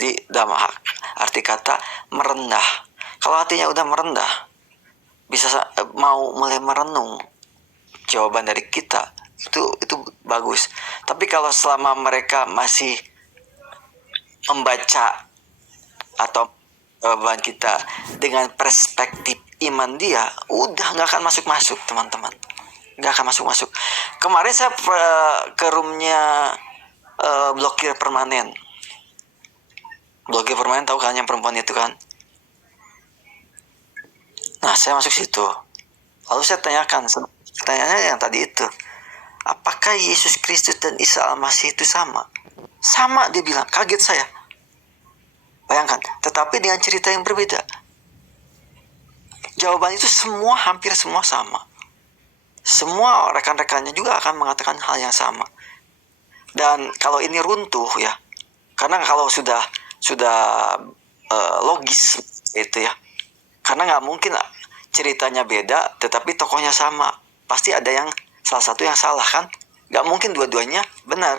Jadi dalam arti kata merendah. Kalau hatinya udah merendah, bisa mau mulai merenung jawaban dari kita, itu bagus. Tapi kalau selama mereka masih membaca atau jawaban kita dengan perspektif iman dia, udah nggak akan masuk teman-teman, nggak akan masuk. Kemarin saya ke roomnya blokir permanen tahu kan, yang perempuan itu kan. Nah, saya masuk situ, lalu saya tanyakan pertanyaannya yang tadi itu, apakah Yesus Kristus dan Isa Al-Masih itu sama? Sama, dia bilang. Kaget saya, bayangkan, tetapi dengan cerita yang berbeda. Jawaban itu hampir semua sama. Semua rekan-rekannya juga akan mengatakan hal yang sama. Dan kalau ini runtuh ya, karena kalau sudah logis itu ya, karena nggak mungkin ceritanya beda tetapi tokohnya sama, pasti ada yang salah satu yang salah kan, nggak mungkin dua-duanya benar.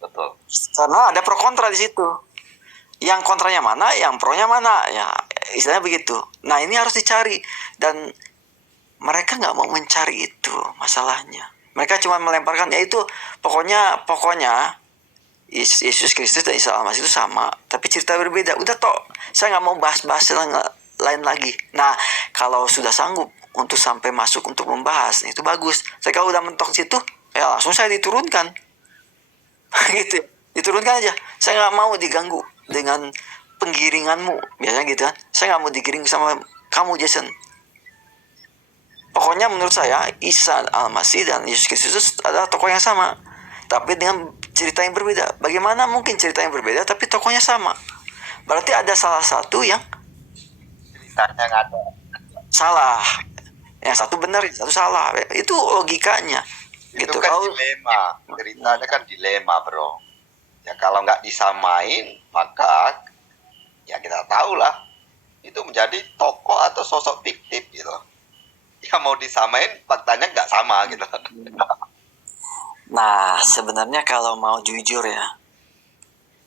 Betul. Karena ada pro kontra di situ, yang kontranya mana, yang pronya mana, ya istilahnya begitu. Nah, ini harus dicari, dan mereka nggak mau mencari itu masalahnya. Mereka cuma melemparkan, yaitu pokoknya Yesus Kristus dan Isa Al-Masih itu sama, tapi cerita berbeda. Udah toh, saya nggak mau bahas-bahas lain lagi. Nah, kalau sudah sanggup untuk sampai masuk untuk membahas, itu bagus. Saya kalau udah mentok situ, ya langsung saya diturunkan. Gitu, diturunkan aja. Saya nggak mau diganggu dengan penggiringanmu, biasanya gitu kan. Saya nggak mau digiring sama kamu, Jason. Pokoknya menurut saya Isa Al-Masih dan Yesus Kristus adalah tokoh yang sama, tapi dengan cerita yang berbeda. Bagaimana mungkin cerita yang berbeda tapi tokohnya sama? Berarti ada salah satu yang ceritanya nggak ada. Salah. Yang satu benar, yang satu salah. Itu logikanya. Itu Gitu. kan dilema. Ceritanya kan dilema, bro. Ya kalau nggak disamain, maka ya kita tahu lah itu menjadi tokoh atau sosok fiktif gitu. Ya mau disamain, faktanya nggak sama gitu. Nah, sebenarnya kalau mau jujur ya,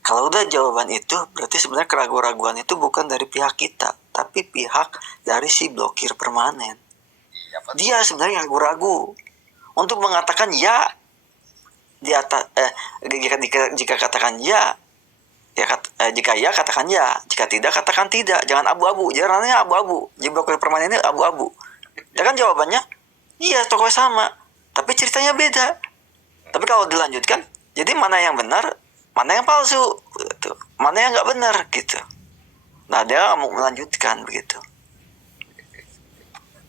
kalau udah jawaban itu, berarti sebenarnya keraguan-raguan itu bukan dari pihak kita, tapi pihak dari si blokir permanen. Iya, dia sebenarnya ragu-ragu untuk mengatakan ya di atas, jika katakan ya, jika ya katakan ya, jika tidak katakan tidak. Jangan abu-abu, jalannya abu-abu. Jadi blokir permanen ini abu-abu. Ya kan jawabannya iya, tokoh sama, tapi ceritanya beda. Tapi kalau dilanjutkan, jadi mana yang benar, mana yang palsu, gitu. Mana yang nggak benar gitu. Nah, dia mau melanjutkan begitu.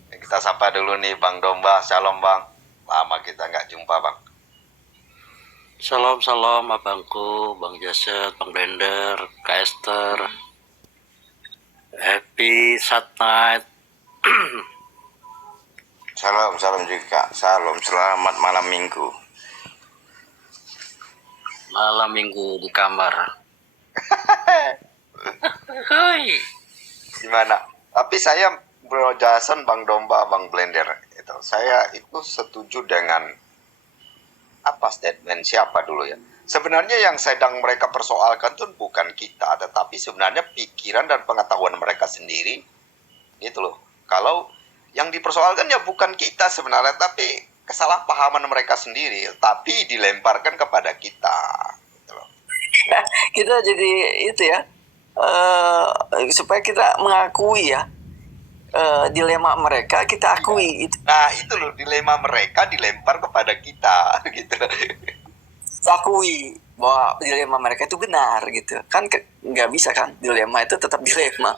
Kita sapa dulu nih Bang Domba. Shalom Bang, lama kita nggak jumpa Bang. Salam abangku, Bang Jaset, Bang Blender, Kak Esther. Happy Sat Night. Salam juga. Salam, selamat malam minggu. Malam minggu di kamar. Gimana? Tapi saya Bro Jason, Bang Domba, Bang Blender itu, saya itu setuju dengan apa statement siapa dulu ya. Sebenarnya yang sedang mereka persoalkan tuh bukan kita, tetapi sebenarnya pikiran dan pengetahuan mereka sendiri gitu loh. Kalau yang dipersoalkan ya bukan kita sebenarnya, tapi kesalahpahaman mereka sendiri, tapi dilemparkan kepada kita gitu loh. Kita jadi itu ya, supaya kita mengakui ya, dilema mereka kita akui. Nah itu loh, dilema mereka dilempar kepada kita gitu. Akui bahwa dilema mereka itu benar gitu kan, nggak bisa kan, dilema itu tetap dilema.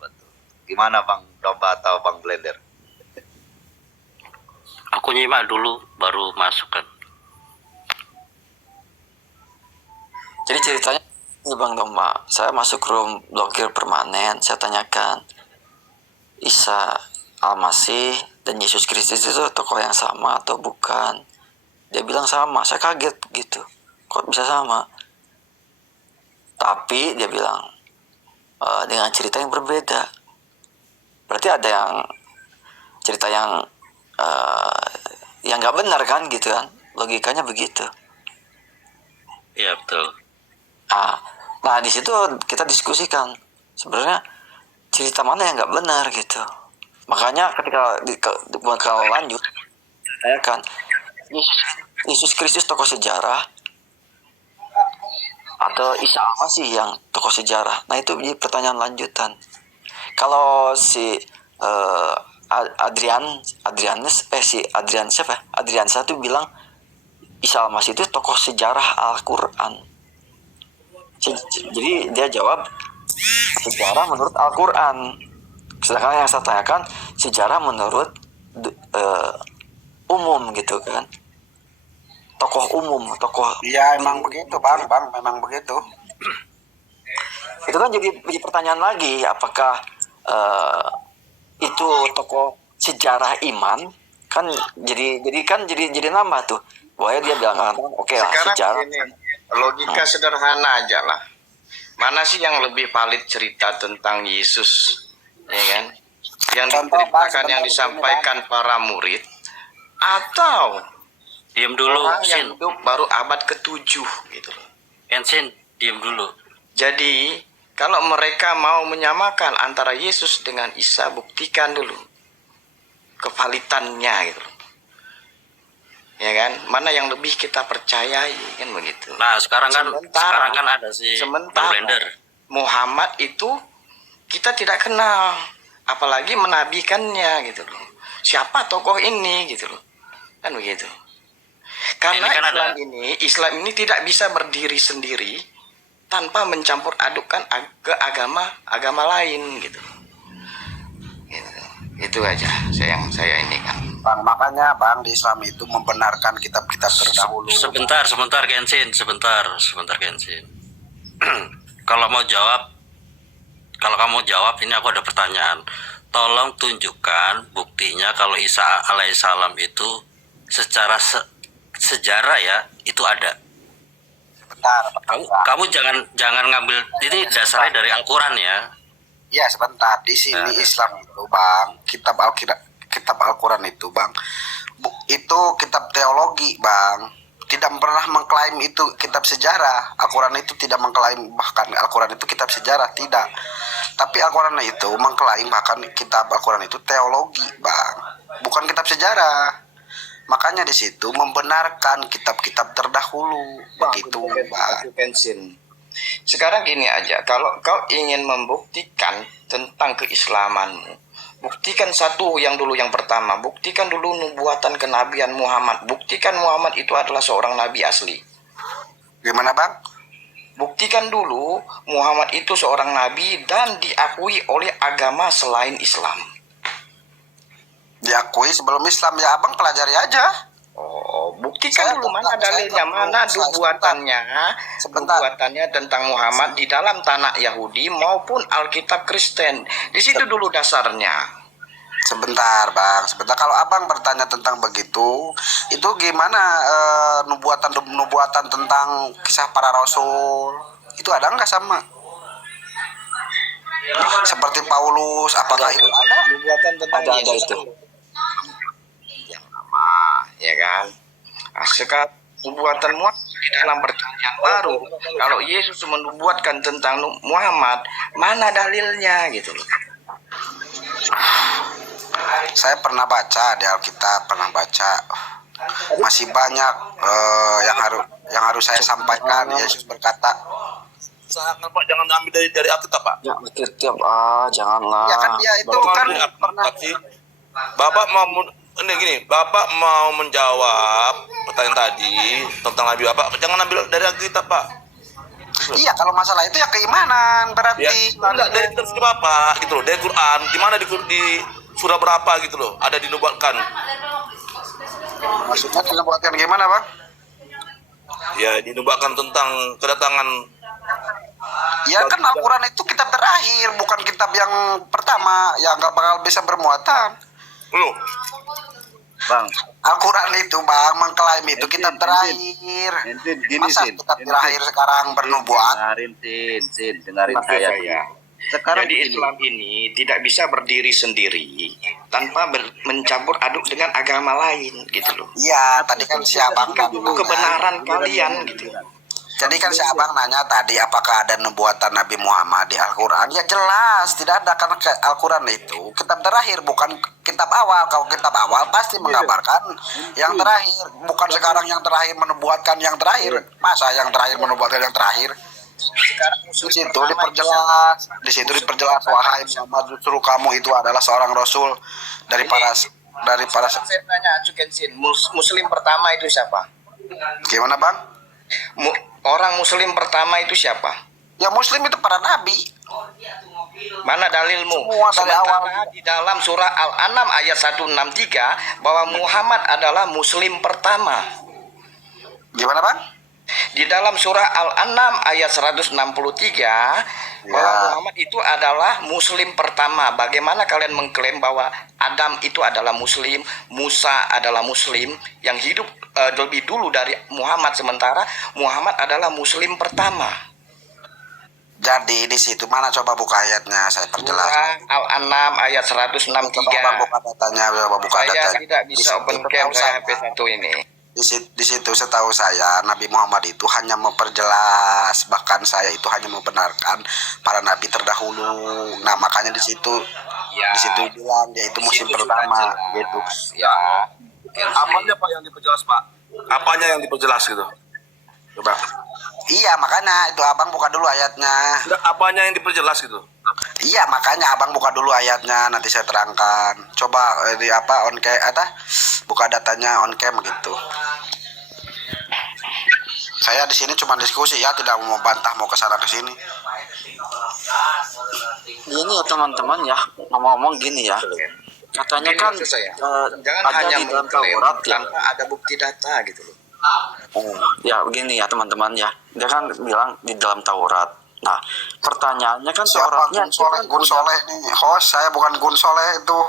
Betul. Gimana Bang Domba atau Bang Blender? Aku nyimak dulu baru masuk kan. Jadi ceritanya ini Bang Domba, saya masuk room blokir permanen, saya tanyakan Isa Al-Masih dan Yesus Kristus itu tokoh yang sama atau bukan. Dia bilang sama. Saya kaget gitu, kok bisa sama. Tapi dia bilang dengan cerita yang berbeda. Berarti ada yang cerita yang nggak benar kan gitu kan. Logikanya begitu. Iya betul. Nah di situ kita diskusikan sebenarnya cerita mana yang nggak benar gitu. Makanya ketika bakal lanjut, saya kan Yesus Kristus tokoh sejarah atau Isa Al-Masih yang tokoh sejarah. Nah itu jadi pertanyaan lanjutan. Kalau si Adriansa tuh bilang Isa Al-Masih itu tokoh sejarah Al-Quran. Jadi dia jawab sejarah menurut Al-Quran. Sedangkan yang saya tanyakan sejarah menurut umum gitu kan. Tokoh umum, tokoh. Iya emang begitu bang, memang begitu. Itu kan jadi pertanyaan lagi, apakah itu tokoh sejarah iman kan jadi nambah tuh. Bahwa dia bilang oke lah Sekarang sejarah. ini logika sederhana aja lah. Mana sih yang lebih valid cerita tentang Yesus, ya kan? Yang diceritakan, yang disampaikan para murid, atau Diam dulu, orang Sin. yang hidup baru abad ke-7 gitu loh. Sin, diam dulu. Jadi kalau mereka mau menyamakan antara Yesus dengan Isa, buktikan dulu kevalitannya gitu loh. Ya kan? Mana yang lebih kita percayai kan begitu. Nah, sekarang kan ada si Bang Blender. Muhammad itu kita tidak kenal, apalagi menabikannya gitu loh. Siapa tokoh ini gitu loh. Kan begitu. Karena Ini kan Islam ini tidak bisa berdiri sendiri tanpa mencampur adukkan ke agama lain gitu. Itu aja yang saya ini kan. Bang, makanya bang di Islam itu membenarkan kitab-kitab terdahulu. Sebentar Kensin. Kalau kamu jawab, ini aku ada pertanyaan. Tolong tunjukkan buktinya kalau Isa alaihissalam itu secara sejarah ya itu ada. Sebentar. Kamu jangan ngambil ini dasarnya dari Al-Quran ya. Ya sebentar, di sini Islam itu bang, kitab Al-Quran itu bang, itu kitab teologi bang, tidak pernah mengklaim itu kitab sejarah. Al-Quran itu tidak mengklaim bahkan Al-Quran itu kitab sejarah, tidak. Tapi Al-Quran itu mengklaim bahkan kitab Al-Quran itu teologi bang, bukan kitab sejarah. Makanya di situ membenarkan kitab-kitab terdahulu, begitu bang. Sekarang gini aja, kalau kau ingin membuktikan tentang keislamanmu, buktikan satu yang pertama, buktikan dulu nubuatan kenabian Muhammad, buktikan Muhammad itu adalah seorang nabi asli. Gimana bang? Buktikan dulu Muhammad itu seorang nabi dan diakui oleh agama selain Islam. Diakui sebelum Islam ya abang pelajari aja. Oh, buktikan dulu mana dalilnya, mana nubuatannya tentang Muhammad di dalam tanah Yahudi maupun Alkitab Kristen. Di situ dulu dasarnya. Sebentar bang, sebentar. Kalau abang bertanya tentang begitu, itu gimana nubuatan tentang kisah para rasul? Itu ada nggak sama? Seperti Paulus, apakah itu ada? Nubuatan tentang Yesus itu. Yang lama, ya kan? Nah, sekarang nubuatan Muhammad di dalam perjanjian baru. Kalau Yesus menubuatkan tentang Muhammad, mana dalilnya gitu loh? Saya pernah baca di Alkitab, masih banyak yang harus saya sampaikan. Yesus berkata, Usahakan Pak, jangan ambil dari Alkitab Pak. Ya Alkitab janganlah. ya kan dia itu Bapak kan ambil Alkitab sih. Bapak mau menjawab pertanyaan tadi tentang Nabi Bapak, jangan ambil dari Alkitab Pak. iya, kalau masalah itu ya keimanan berarti. Ya, enggak dari kitab suci Bapak gitu loh, dari Quran. Di mana di surah berapa gitu loh, ada dinubuatkan. Maksudnya dinubuatkan gimana bang? Ya, dinubuatkan tentang kedatangan. Ya kan Al-Quran itu kitab terakhir, bukan kitab yang pertama, yang nggak bakal bisa bermuatan. Loh, Bang, Al-Quran itu bang mengklaim itu kitab terakhir. gini Masa Sin, kitab terakhir sekarang bernubuat? dengerin saya. Sekarang Jadi Islam ini tidak bisa berdiri sendiri tanpa mencampur aduk dengan agama lain gitu loh. Iya, tadi kan si abang kan Dulu kebenaran kalian gitu. Jadi kan si abang nanya tadi apakah ada nubuatan Nabi Muhammad di Al-Quran? Ya jelas tidak ada, karena Al-Quran itu kitab terakhir, bukan kitab awal. Kalau kitab awal pasti mengabarkan yang terakhir, bukan sekarang yang terakhir menubuatkan yang terakhir. Masa yang terakhir menubuatkan yang terakhir? Di situ diperjelas wahai Muhammad, justru kamu itu adalah seorang rasul dari para Saya tanya Cukensin, Muslim pertama itu siapa? gimana bang? Orang Muslim pertama itu siapa? Ya Muslim itu para nabi. Mana dalilmu? Semua dari Sementara awal. di dalam surah Al-An'am ayat 163 bahwa Muhammad adalah Muslim pertama. Gimana bang? Di dalam surah Al-An'am ayat 163 bahwa Muhammad itu adalah Muslim pertama. Bagaimana kalian mengklaim bahwa Adam itu adalah Muslim, Musa adalah Muslim yang hidup lebih dulu dari Muhammad, sementara Muhammad adalah Muslim pertama. Jadi di situ mana, coba buka ayatnya, saya perjelas. Surah Al-An'am ayat Coba 163. Bang buka datanya, coba buka Saya datanya. tidak bisa open cam saya HP1 ini. Di situ setahu saya Nabi Muhammad itu hanya memperjelas, bahkan saya itu hanya membenarkan para nabi terdahulu. Nah makanya di situ bilang dia itu musim pertama gitu. Ya. Apanya Pak yang diperjelas Pak? Apanya yang diperjelas gitu? Coba. Iya makanya itu abang buka dulu ayatnya. Enggak, apanya yang diperjelas gitu? Iya makanya abang buka dulu ayatnya, nanti saya terangkan. Coba di on cam buka datanya on cam gitu. Saya di sini cuma diskusi ya, tidak mau bantah mau kesana kesini. Gini ya teman-teman ya, ngomong-ngomong gini ya. Katanya kan Jangan ada hanya di dalam mengklaim Taurat ya. tanpa ada bukti data gitu loh. Ya begini ya teman-teman ya. Dia kan bilang di dalam Taurat. Nah, pertanyaannya kan Siapa Tauratnya Gun Soleh nih? Host saya bukan Gun Soleh itu.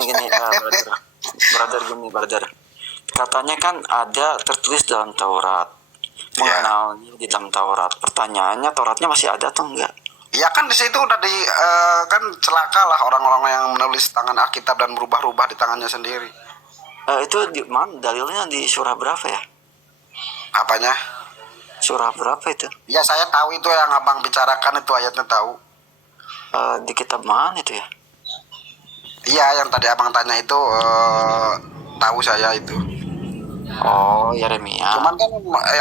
gini brother. Katanya kan ada tertulis dalam Taurat. Mengenalnya di dalam Taurat. Pertanyaannya Tauratnya masih ada atau enggak? Ya kan di situ udah kan celaka lah orang-orang yang menulis tangan Alkitab dan berubah-ubah di tangannya sendiri. Itu di mana dalilnya, di surah berapa ya? Apanya? Surah berapa itu? Ya saya tahu itu yang abang bicarakan itu ayatnya tahu. Di kitab mana itu ya? Iya yang tadi abang tanya itu tahu saya itu. Oh, Yeremia. Cuman kan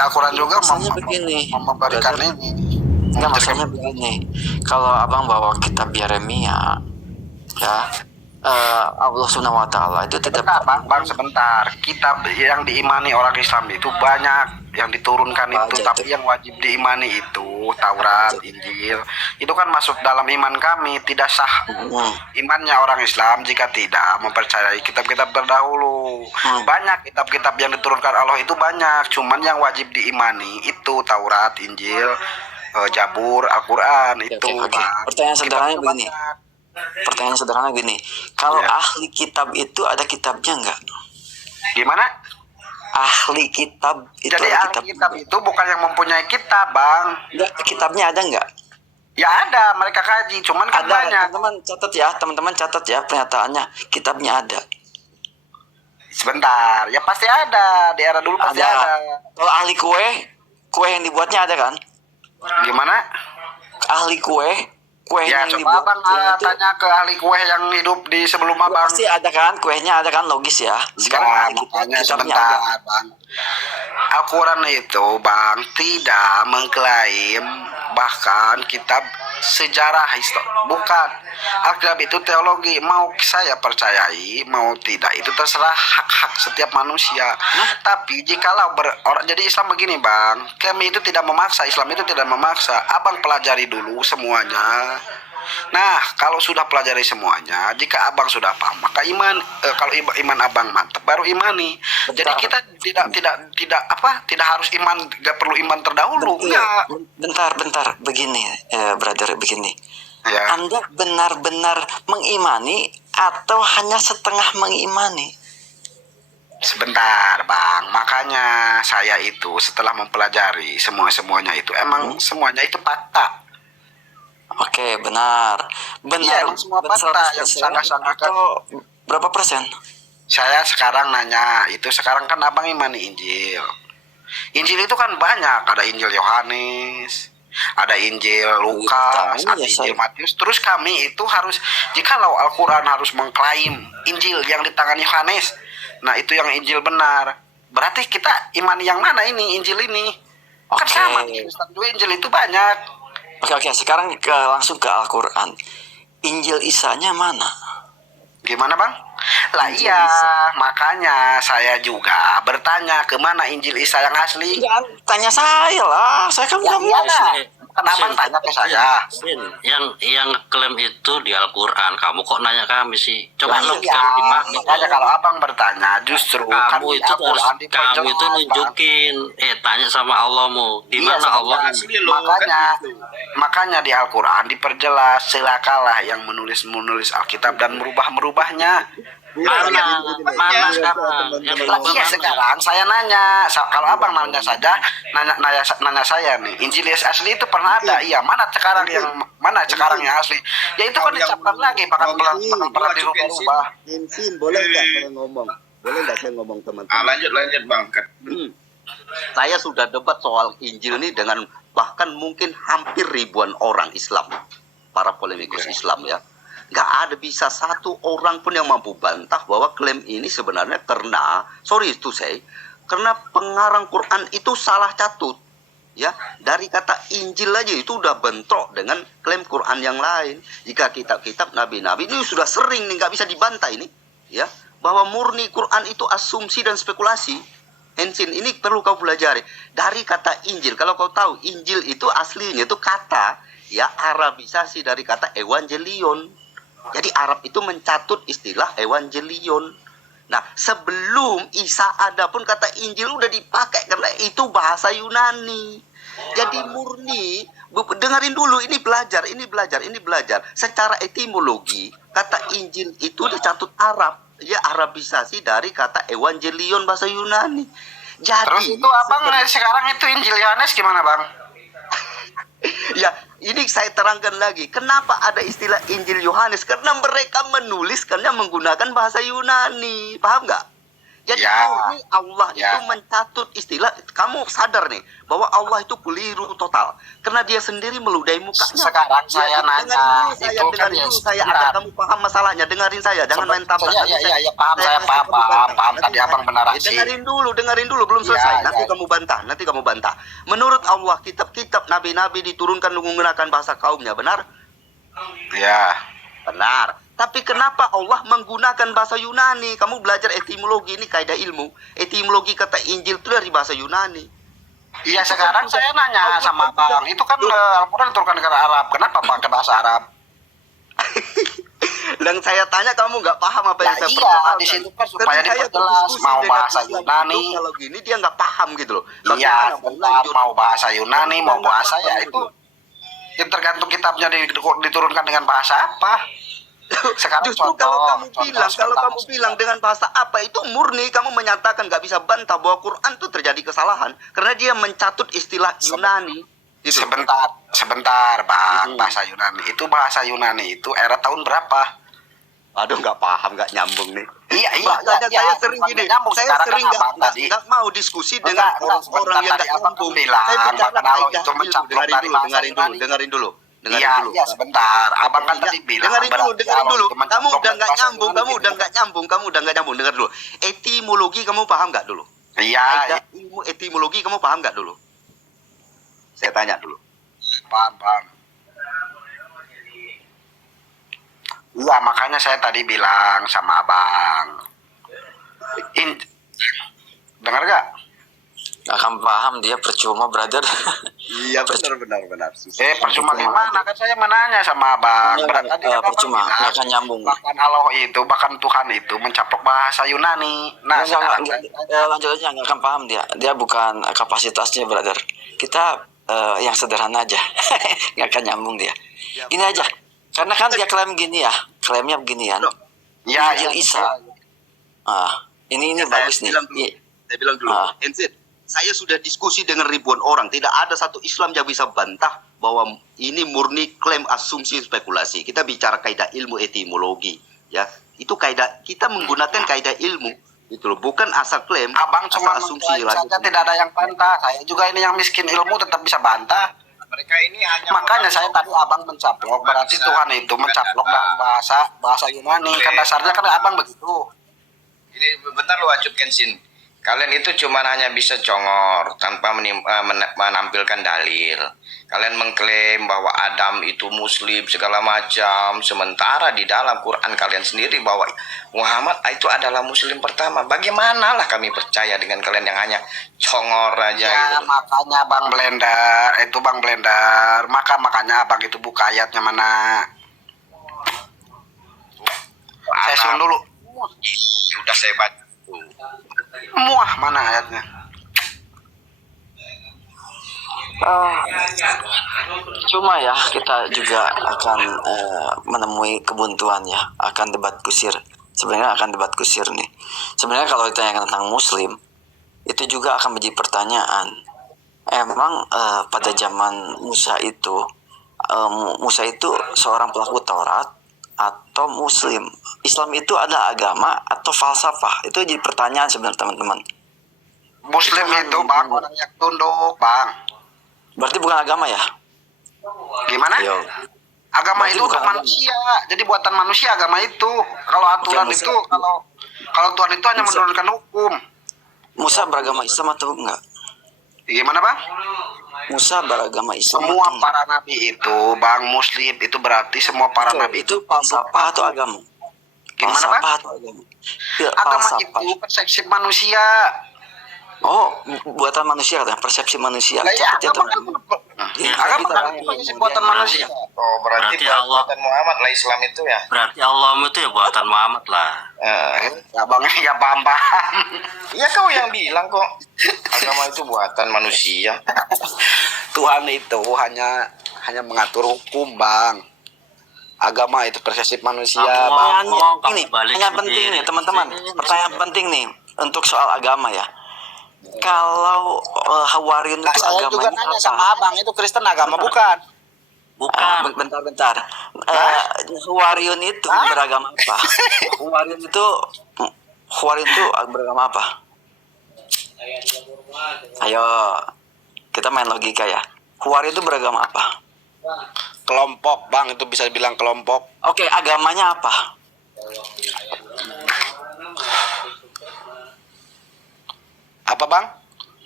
Al-Quran juga Masalahnya begini, memberikan brother. ini. Enggak, masalahnya begini. Kalau abang bawa kitab Yeremia, ya, Allah Subhanahu Wa Taala itu tidak. Bang sebentar. Kitab yang diimani orang Islam itu banyak yang diturunkan itu, tapi yang wajib diimani itu Taurat, Injil. Itu kan masuk dalam iman kami. Tidak sah imannya orang Islam jika tidak mempercayai kitab-kitab terdahulu. Banyak kitab-kitab yang diturunkan Allah itu banyak. Cuman yang wajib diimani itu Taurat, Injil, Jabur, Al-Quran itu. Oke. Pertanyaan sederhana gini. Kalau ahli kitab itu ada kitabnya enggak? Gimana? Ahli kitab itu Jadi ada ahli kitab itu bukan yang mempunyai kitab, Bang. Enggak, kitabnya ada enggak? Ya ada, mereka kaji, cuman kan Ada. banyak. Teman-teman catat ya pernyataannya. Kitabnya ada. Sebentar, ya pasti ada. Di era dulu pasti ada. Kalau ahli kue yang dibuatnya ada kan? Gimana? Ahli kue Ya yang coba dibuat abang tanya ke ahli kue yang hidup di sebelum abang. pasti ada kan, kuenya ada kan, logis ya. Sekarang Makanya kitabnya sebentar ada. bang. Al-Quran itu bang tidak mengklaim bahkan kitab sejarah histori, bukan. Alkitab itu teologi, mau saya percayai mau tidak itu terserah hak-hak setiap manusia. Tapi jikalau jadi Islam begini bang, kami itu tidak memaksa, Islam itu tidak memaksa. Abang pelajari dulu semuanya. Nah, kalau sudah pelajari semuanya, jika abang sudah paham, maka kalau iman abang mantap, baru imani. Jadi kita tidak harus iman, gak perlu iman terdahulu. Bentar, begini, brother, begini. Ya. Anda benar-benar mengimani atau hanya setengah mengimani? Sebentar, bang. Makanya saya itu setelah mempelajari semuanya itu, emang semuanya itu fakta. Oke, benar. Benar. Iya, emang semua patah yang 100% sangka-sangka. atau berapa persen? Saya sekarang nanya, itu sekarang kan abang imani Injil. Injil itu kan banyak, ada Injil Yohanes, ada Injil Lukas, Tahu ada ya, Injil saya. Matius. Terus kami itu harus, jikalau Al-Quran harus mengklaim Injil yang di tangan Yohanes, nah itu yang Injil benar. Berarti kita imani yang mana ini, Injil ini? Kan Oke. sama di Kristen juga, Injil itu banyak. Oke, sekarang langsung ke Al-Quran. Injil Isanya mana? Gimana bang? Lah Injil iya, Isa. makanya saya juga bertanya kemana Injil Isa yang asli. Jangan tanya saya lah, saya kan Ya nggak mau. iyalah, kan abang tanya ke saya. Sin, yang klaim itu di Al-Quran, kamu kok nanya kami sih? Coba Lah logika iya, dipakai. makanya kalau abang bertanya, justru kan Kamu di itu harus Al-Quran kamu diperjelas, itu Bang. nunjukin, tanya sama Allahmu, di Iya, mana Allah? makanya di Al-Quran diperjelas, celakalah yang menulis Alkitab dan merubahnya. Mana sekarang? Yang Lah berubah iya mana? sekarang saya nanya, kalau abang nanya saja, nanya saya nih, Injil asli itu pernah ada, iya mana sekarang yang asli? Ya itu kan dicapkan lagi, bahkan pernah dirubah-rubah. Ensin, boleh nggak saya ngomong? Boleh nggak saya ngomong teman-teman? Lanjut bang. Saya sudah debat soal Injil ini dengan bahkan mungkin hampir ribuan orang Islam, para polemikus Islam ya. Nggak ada bisa satu orang pun yang mampu bantah bahwa klaim ini sebenarnya karena, sorry to say, karena pengarang Quran itu salah catut. Ya, dari kata Injil aja itu udah bentrok dengan klaim Quran yang lain. Jika kitab-kitab nabi-nabi ini sudah sering nih, nggak bisa dibantah ini, ya, bahwa murni Quran itu asumsi dan spekulasi. Hensin, ini perlu kau pelajari. Dari kata Injil, kalau kau tahu Injil itu aslinya itu kata, ya, Arabisasi dari kata Evangelion. Jadi Arab itu mencatut istilah Evangelion. Nah, sebelum Isa ada pun kata Injil udah dipakai karena itu bahasa Yunani. Jadi murni, dengerin dulu, ini belajar. Secara etimologi, kata Injil itu dicatut Arab. Ya, Arabisasi dari kata Evangelion bahasa Yunani. Jadi, Terus itu abang sekarang itu Injil Yohanes gimana bang? ya, ini saya terangkan lagi. Kenapa ada istilah Injil Yohanes? Karena mereka menuliskannya menggunakan bahasa Yunani. Paham nggak? Jadi Ya. murni Allah Ya. itu mencatut istilah. Kamu sadar nih bahwa Allah itu keliru total. Karena dia sendiri meludahi mukanya. Sekarang saya nanya, dengarin dulu saya agar kamu paham masalahnya. Dengarin saya, jangan main tabrak. Ya, paham, saya paham. Tadi abang menarasi. Dengerin dulu, belum selesai. Nanti kamu bantah. Menurut Allah, kitab-kitab nabi-nabi diturunkan menggunakan bahasa kaumnya, benar? Ya. Benar. Tapi kenapa Allah menggunakan bahasa Yunani? Kamu belajar etimologi, ini kaidah ilmu. Etimologi kata Injil itu dari bahasa Yunani. Iya, sekarang saya nanya sama abang, itu kan Al-Quran diturunkan ke Arab, kenapa pakai bahasa Arab? Dan saya tanya kamu nggak paham apa yang Ya saya iya, persoalkan. di situ kan supaya Ketika saya diperjelas, berdiskusi mau dengan bahasa Islam Yunani. itu, kalau gini dia nggak paham gitu loh. Iya, Bagaimana bentar, mau bahasa Yunani, mau bahasa ya Gitu itu. loh. Yang tergantung kitabnya diturunkan dengan bahasa apa. Sekarang Justru kalau kamu bilang dengan bahasa apa itu murni kamu menyatakan nggak bisa bantah bahwa Quran itu terjadi kesalahan karena dia mencatut istilah Yunani. Gitu. Sebentar, bang. Bahasa Yunani itu era tahun berapa? Aduh, nggak paham, nggak nyambung nih. Iya, Makanya saya sering gini, saya sering nggak mau diskusi dengan orang yang nggak nyambung. Saya bicara kaidah ilmu. Dengerin dulu. Iya, sebentar. Abang kan tadi bilang. Dengerin dulu. Kamu udah nggak nyambung. Dengar dulu. Etimologi kamu paham nggak dulu? Iya. Kaidah ilmu etimologi kamu paham nggak dulu? Saya tanya dulu. Paham. Iya, makanya saya tadi bilang sama abang. Dengar gak? Akan paham dia, percuma brother. Iya, benar. Percuma gimana? Kan saya menanya sama abang. Tadi kan abang Percuma, bilang, nggak akan nyambung. bahkan Tuhan itu mencaplok bahasa Yunani. Nah, sekarang Lanjut aja, nggak akan paham dia. Dia bukan kapasitasnya brother. Kita yang sederhana aja, nggak akan nyambung dia. Gini aja, karena kan dia klaimnya begini ya. ya, Injil Isa. Ini bagus nih. Saya bilang dulu, Ensit, saya sudah diskusi dengan ribuan orang. Tidak ada satu Islam yang bisa bantah bahwa ini murni klaim, asumsi, spekulasi. Kita bicara kaidah ilmu etimologi, ya. Itu kaidah, kita menggunakan kaidah ilmu, itu loh, bukan asal klaim, Abang asal cuma asumsi mengklaim lagi. saja, tidak ada yang bantah. Saya juga ini yang miskin ilmu tetap bisa bantah. Mereka ini hanya Makanya saya tadi abang mencaplok, berarti Tuhan itu mencaplok dalam bahasa Yunani. Kan dasarnya kan abang begitu. ini bentar lu acut Kensin. Kalian itu cuma hanya bisa congor tanpa menampilkan dalil. Kalian mengklaim bahwa Adam itu muslim segala macam, sementara di dalam Quran kalian sendiri bahwa Muhammad itu adalah muslim pertama. Bagaimanalah kami percaya dengan kalian yang hanya congor aja Ya gitu. makanya Bang Blender, makanya abang itu buka ayatnya mana. Saya sun dulu. Udah saya baca. Muah mana ayatnya? Cuma ya kita juga akan menemui kebuntuan ya, akan debat kusir. Sebenarnya akan debat kusir nih. Sebenarnya kalau ditanya tentang Muslim, itu juga akan menjadi pertanyaan. Emang pada zaman Musa itu seorang pelaku Taurat atau Muslim? Islam itu adalah agama atau falsafah? Itu jadi pertanyaan sebenarnya teman-teman. Muslim itu bang orang yang tunduk bang. Berarti bukan agama ya? Gimana? Ayo. Agama Berarti itu bukan untuk agama. manusia. Jadi buatan manusia agama itu. Kalau aturan Oke, itu kalau Tuhan itu hanya Musa. menurunkan hukum. Musa beragama Islam atau enggak? Gimana bang? Musa beragama Islam Semua atau enggak? para nabi itu bang Muslim itu berarti semua para nabi itu falsafah atau agama? Gimana, Falsafah Bang? atau agama? Ya, agama falsafah. itu persepsi manusia. Oh, buatan manusia katanya, persepsi manusia. Lah ya, Catat ya, agama kan teman-teman. Ya, agama kita kan orangnya persepsi kemudian buatan berarti- manusia. Oh, berarti Berarti Allah- buatan Muhammad lah Islam itu ya. Berarti Allah itu ya buatan Muhammad lah. Ya bang, ya paham. Iya kau yang bilang kok agama itu buatan manusia. Tuhan itu hanya mengatur hukum bang. Agama itu persepsi manusia Kamu bang. ngomong, kamu Ini balik pertanyaan sendiri. penting nih teman-teman. Pertanyaan penting nih untuk soal agama ya. Kalau Hawariyun Nah, itu saya juga agamanya nanya apa? sama abang itu Kristen agama bukan? Bukan. Bentar. Hawariyun itu beragama apa? Hawariyun itu beragama apa? Ayo, kita main logika ya. Hawariyun itu beragama apa? Kelompok bang, itu bisa bilang kelompok. Oke, agamanya apa? Apa bang?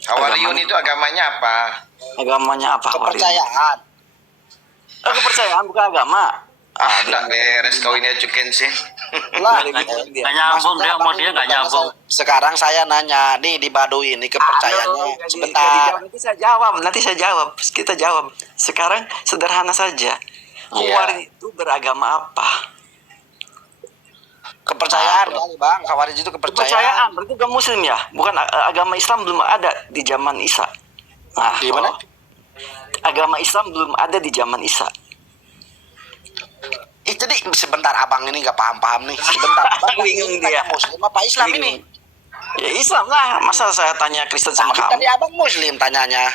Hawariyun itu agamanya apa? Agamanya apa? Hawariyun? Kepercayaan. Kepercayaan bukan agama. Nggak beres kau ini acuken sih. Lah, Nggak nyambung dia, mau dia nggak nyambung. Sekarang saya nanya nih di Baduy ini kepercayaannya. Sebentar. Nanti saya jawab. Kita jawab. Sekarang sederhana saja. Hawariyun itu beragama apa? Kepercayaan kali bang. Khawarij itu Kepercayaan. kepercayaan. Berarti bukan Muslim ya? Bukan agama Islam belum ada di zaman Isa. Nah, Gimana? agama Islam belum ada di zaman Isa. Jadi sebentar abang ini nggak paham nih. Sebentar. Abang Bingung tanya dia. Muslim apa Islam Bingung. ini? Ya Islam lah. Masa saya tanya Kristen sama kamu? Tadi abang Muslim tanyanya.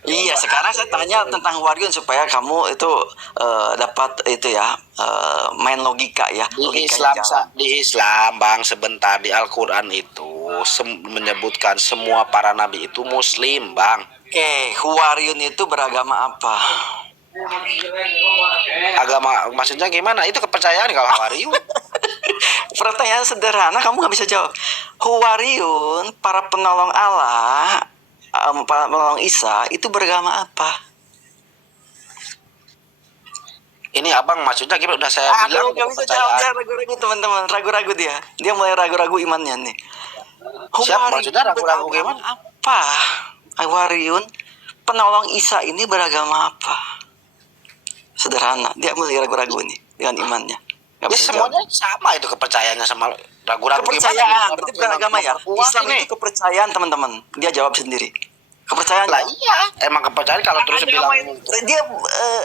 Iya, sekarang saya tanya tentang Hawariyun supaya kamu itu dapat itu ya main logika ya. Di Logikanya Islam, jalan. di Islam bang sebentar di Al-Quran itu menyebutkan semua para nabi itu Muslim bang. Oke, Hawariyun itu beragama apa? Agama maksudnya gimana? Itu kepercayaan kalau Hawariyun. Pertanyaan sederhana, kamu nggak bisa jawab. Hawariyun, para penolong Allah, para penolong Isa, itu beragama apa? Ini abang maksudnya gimana? Udah saya bilang Nggak bisa jawab, dia kepercayaan. ragu-ragu teman-teman, ragu-ragu dia. Dia mulai ragu-ragu imannya nih. Siap, Hawariyun maksudnya ragu-ragu beragama gimana? apa? Hawariyun, penolong Isa ini beragama apa? Sederhana, dia mulai ragu-ragu nih dengan imannya. Nggak Ya bisa semuanya jawab. sama itu kepercayaannya sama ragu-ragu Kepercayaan, berarti beragama ya. Islam ini. itu kepercayaan teman-teman. Dia jawab sendiri. Kepercayaan. Lah iya, emang kepercayaan kalau terus bilang Dia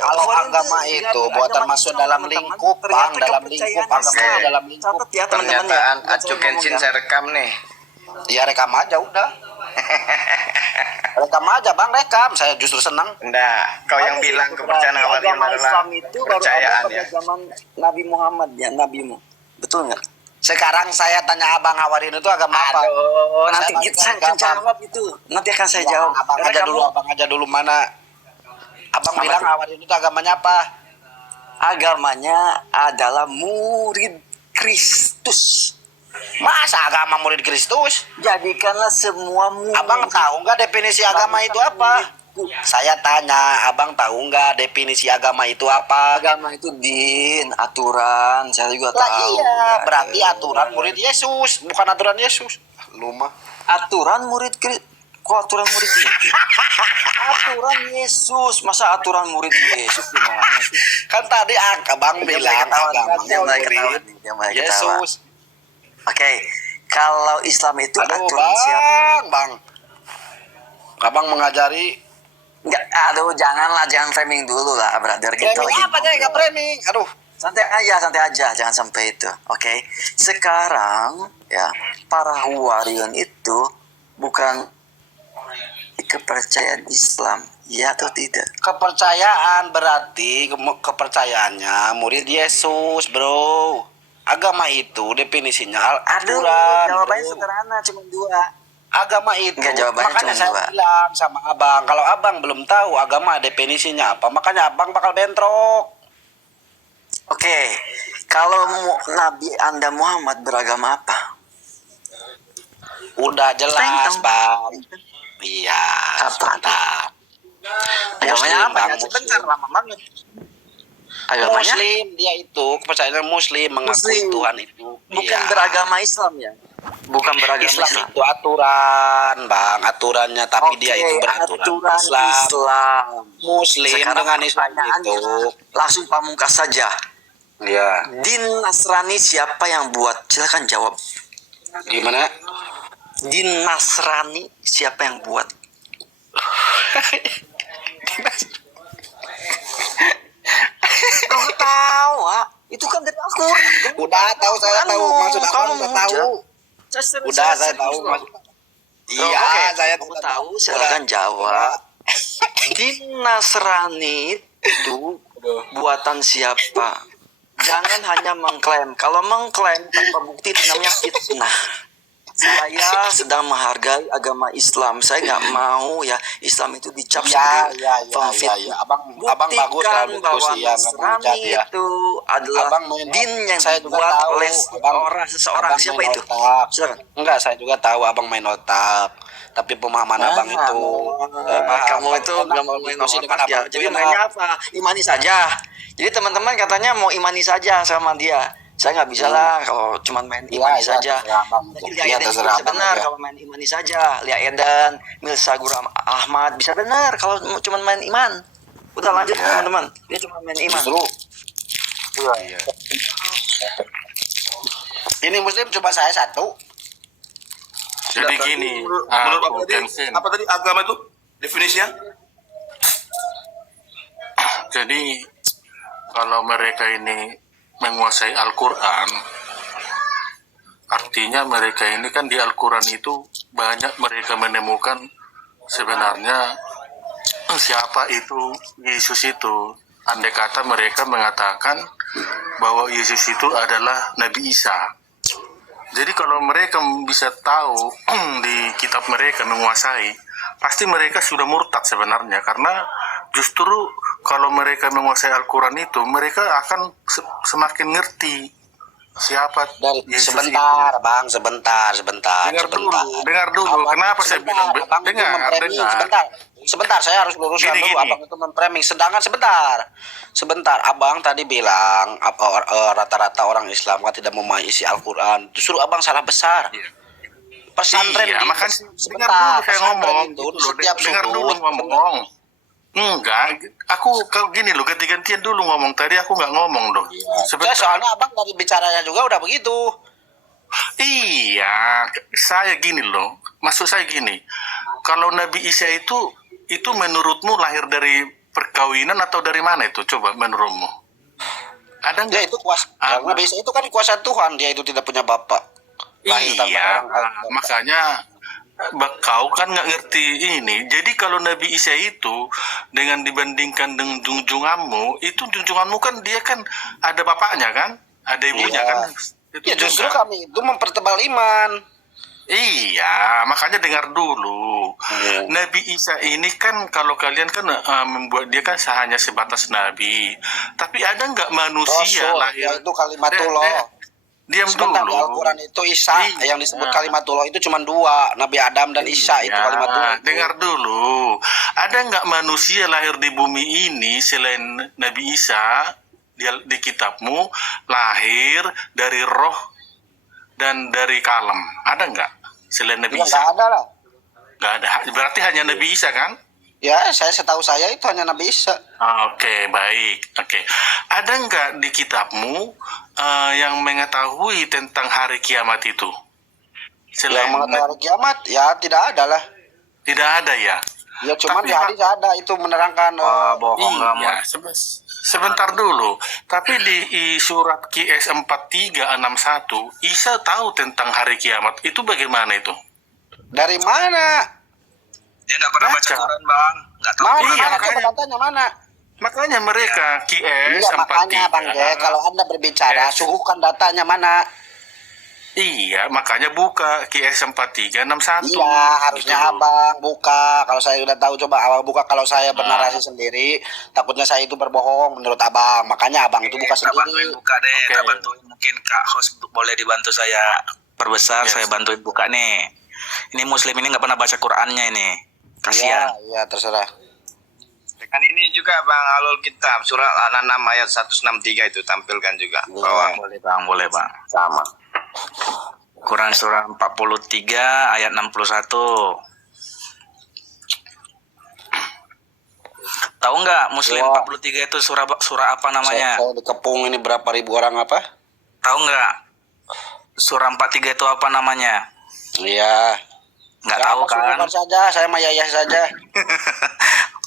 kalau Hawariyun agama itu buatan agama masuk Islam, dalam teman-teman. lingkup, Bang, Ternyata dalam kepercayaan lingkup, agama Islam. dalam lingkup. Catat ya teman-teman ya. Pernyataan Bukan saya acuken ngomong sin ya. saya rekam nih. ya rekam aja udah. Rekam aja bang, rekam. Saya justru senang. Enggak, kau yang bilang kepercayaan awalnya agama adalah Islam itu baru ada kepercayaan pada ya. zaman Nabi Muhammad ya, nabimu. Betul nggak? Sekarang saya tanya abang Hawarin itu agama apa? Oh, nanti Saya kita balik akan ke abang. jawab itu. Nanti akan saya Ya, jawab. abang Karena aja kamu dulu, abang aja dulu mana? Abang Apa bilang tuh? Hawarin itu agamanya apa? agamanya adalah murid Kristus. Masa agama murid Kristus? Jadikanlah semua murid. Abang tahu nggak definisi agama itu apa? Saya tanya, abang tahu nggak definisi agama itu apa? Agama itu din, aturan. Saya juga Lah tahu. iya, berarti aturan murid Yesus, bukan aturan Yesus. Lu mah. Aturan murid Kristus. Kok aturan murid Yesus? Aturan Yesus. Masa aturan murid Yesus gimana sih? Kan tadi abang bilang agama Dia mulai ketawa murid nih, dia mulai ketawa. Yesus. Oke, kalau Islam itu Aduh aturan siapa? bang. Abang mengajari. Enggak, aduh janganlah, jangan framing dulu lah, brother. Kita Framing lagi apa saya nggak framing? Aduh. santai aja, jangan sampai itu. Oke, sekarang ya para Huwariyun itu bukan kepercayaan Islam, ya atau tidak? Kepercayaan berarti kepercayaannya murid Yesus, bro. Agama itu definisinya Aduh, aturan. jawabannya bro. sederhana, cuma dua. Agama itu, Enggak, jawabannya makanya cuma saya dua. bilang sama abang, kalau abang belum tahu agama definisinya apa, makanya abang bakal bentrok. Oke, kalau Nabi Anda Muhammad beragama apa? Udah jelas, Teng-teng. bang. Iya, Apa? sebentar. Agamanya apa? Bang, Ya, sebentar, Muslim. lama banget. Agamanya Muslim, dia itu kepercayaan Muslim, mengakui Muslim. Tuhan itu. bukan Iya. beragama Islam ya? Bukan beragama Islam Islam. itu aturan, bang, aturannya. Tapi dia itu beraturan aturan Islam. Islam. Muslim Sekarang dengan Islam pertanyaannya, itu. langsung pamungkas saja. Iya. Din Nasrani siapa yang buat? Silakan jawab. Gimana? Din Nasrani siapa yang buat? Kamu tahu, ah? Itu kan dari Al-Quran. kan? Udah tahu, saya tahu. Maksud abang Kamu udah mau tahu. jawab? Saya Udah saya serius tahu. loh. Maksud. Iya, Oke, saya kamu sudah tahu. Silakan jawab. Din Nasrani itu buatan siapa? Jangan hanya mengklaim. Kalau mengklaim tanpa bukti itu namanya fitnah. Saya sedang menghargai agama Islam. Saya nggak mau ya Islam itu dicap Iya, sebagai iya, iya, pemfitnah. iya, iya. Abang bagus Buktikan kalau bahwa diskusi yang Nasrani menghujat ya. itu adalah Abang main din yang saya juga dibuat tahu. oleh seseorang. Abang Siapa main itu? otak. Silakan. Enggak, saya juga tahu abang main otak. Tapi pemahaman abang itu Kamu itu nggak mau main diskusi dengan otak ya. abang. Jadi mainnya apa? Imani saja. Jadi teman-teman katanya mau imani saja sama dia. Saya nggak bisa lah kalau cuma main imani saja. Iya, terserah Bisa abang benar aja. kalau main imani saja. Lia Eden, Milsa Guram Ahmad bisa benar kalau cuma main iman. Udah lanjut teman-teman. Dia cuma main iman. Justru iya. Ini Muslim cuma saya satu. Jadi gini, menurut apa Bung tadi? Kensin. Apa tadi agama itu definisinya? Jadi kalau mereka ini menguasai Al-Quran, artinya mereka ini kan di Al-Quran itu banyak mereka menemukan sebenarnya siapa itu Yesus itu. Andai kata mereka mengatakan bahwa Yesus itu adalah Nabi Isa. Jadi kalau mereka bisa tahu di kitab mereka menguasai, pasti mereka sudah murtad sebenarnya. Karena justru kalau mereka menguasai Al-Quran itu, mereka akan semakin ngerti siapa Dari Yesus sebentar, itu. Bang, sebentar. Dengar dulu. Kenapa saya bilang? Abang itu memframing. Sebentar, saya harus luruskan Gini, dulu. gini. Abang itu memframing. Sedangkan sebentar. Abang tadi bilang rata-rata orang Islam kan tidak memahami isi Al-Quran. Justru abang salah besar. Pesantren Iya, di makanya dengar sebentar, dulu saya pesantren ngomong. itu Gitu loh, setiap dengar dulu sudut. ngomong. Enggak, kau gini loh, ganti-gantian dulu ngomong. Tadi aku nggak ngomong dong. Saya soalnya abang dari bicaranya juga udah begitu. Iya, saya gini loh. Maksud saya gini, kalau Nabi Isa itu menurutmu lahir dari perkawinan atau dari mana itu? Coba menurutmu. Ada Dia nggak? itu kuasa. Ah. Karena itu kan kuasa Tuhan. Dia itu tidak punya bapak. Lahir tanpa Iya, orang. makanya Kau kan nggak ngerti ini. Jadi kalau Nabi Isa itu dengan dibandingkan dengan junjunganmu, itu junjunganmu kan dia kan ada bapaknya kan, ada ibunya Iya. kan. Itu Ya justru juga. kami itu mempertebal iman. Iya, makanya dengar dulu. Iya. Nabi Isa ini kan kalau kalian kan membuat dia kan hanya sebatas nabi. Tapi ada nggak manusia Rasul, lahir? yaitu kalimatullah. Diam Sebentar, di dulu. Al-Quran itu Isa Iya. yang disebut kalimatullah itu cuma dua, Nabi Adam dan Isa itu Ya, kalimatullah. dengar dulu. Ada nggak manusia lahir di bumi ini selain Nabi Isa di kitabmu lahir dari roh dan dari kalam? Ada nggak selain Nabi Ya Isa? nggak ada lah. Nggak ada. Berarti hanya Nabi Isa kan? Ya, setahu saya itu hanya Nabi Isa. Oke, baik. Oke. Ada nggak di kitabmu yang mengetahui tentang hari kiamat itu? Yang mengetahui hari kiamat, ya tidak ada lah. Tidak ada ya? Ya cuman Tapi, di hadis ada itu menerangkan. Bohong kamu. Iya, sebentar dulu. Tapi di surat QS 4361, Isa tahu tentang hari kiamat. Itu bagaimana itu? Dari mana? Dia nggak pernah baca Baca. Quran, Bang. Nggak tahu. Mana? Iya, Mana coba makanya. datanya mana? Makanya mereka QS Iya makanya 43. Bang Ge, kalau Anda berbicara, Yes. suguhkan datanya mana? Iya, makanya buka QS 4361. Iya, harusnya Gitu. Abang buka. Kalau saya udah tahu, coba Abang buka. Kalau saya bernarasi sendiri, takutnya saya itu berbohong menurut Abang. Makanya Abang itu buka Tak bantuin sendiri. buka deh, Oke. tak bantuin. Mungkin Kak host boleh dibantu saya perbesar, Yes. saya bantuin buka nih. Ini Muslim ini nggak pernah baca Qurannya ini. Iya, Kasihan. iya terserah. Kan ini juga Bang Alul Kitab surah Al-An'am ayat 163 itu tampilkan juga. Iya. Bawah. Boleh Bang. Sama. Quran surah 43 ayat 61. Tahu nggak Muslim Wah. 43 itu surah apa namanya? Saya dikepung ini berapa ribu orang apa? Tahu nggak? Surah 43 itu apa namanya? Iya. Nggak Ya, tahu Mas, kan? bukan saja, saya mah yayah saja.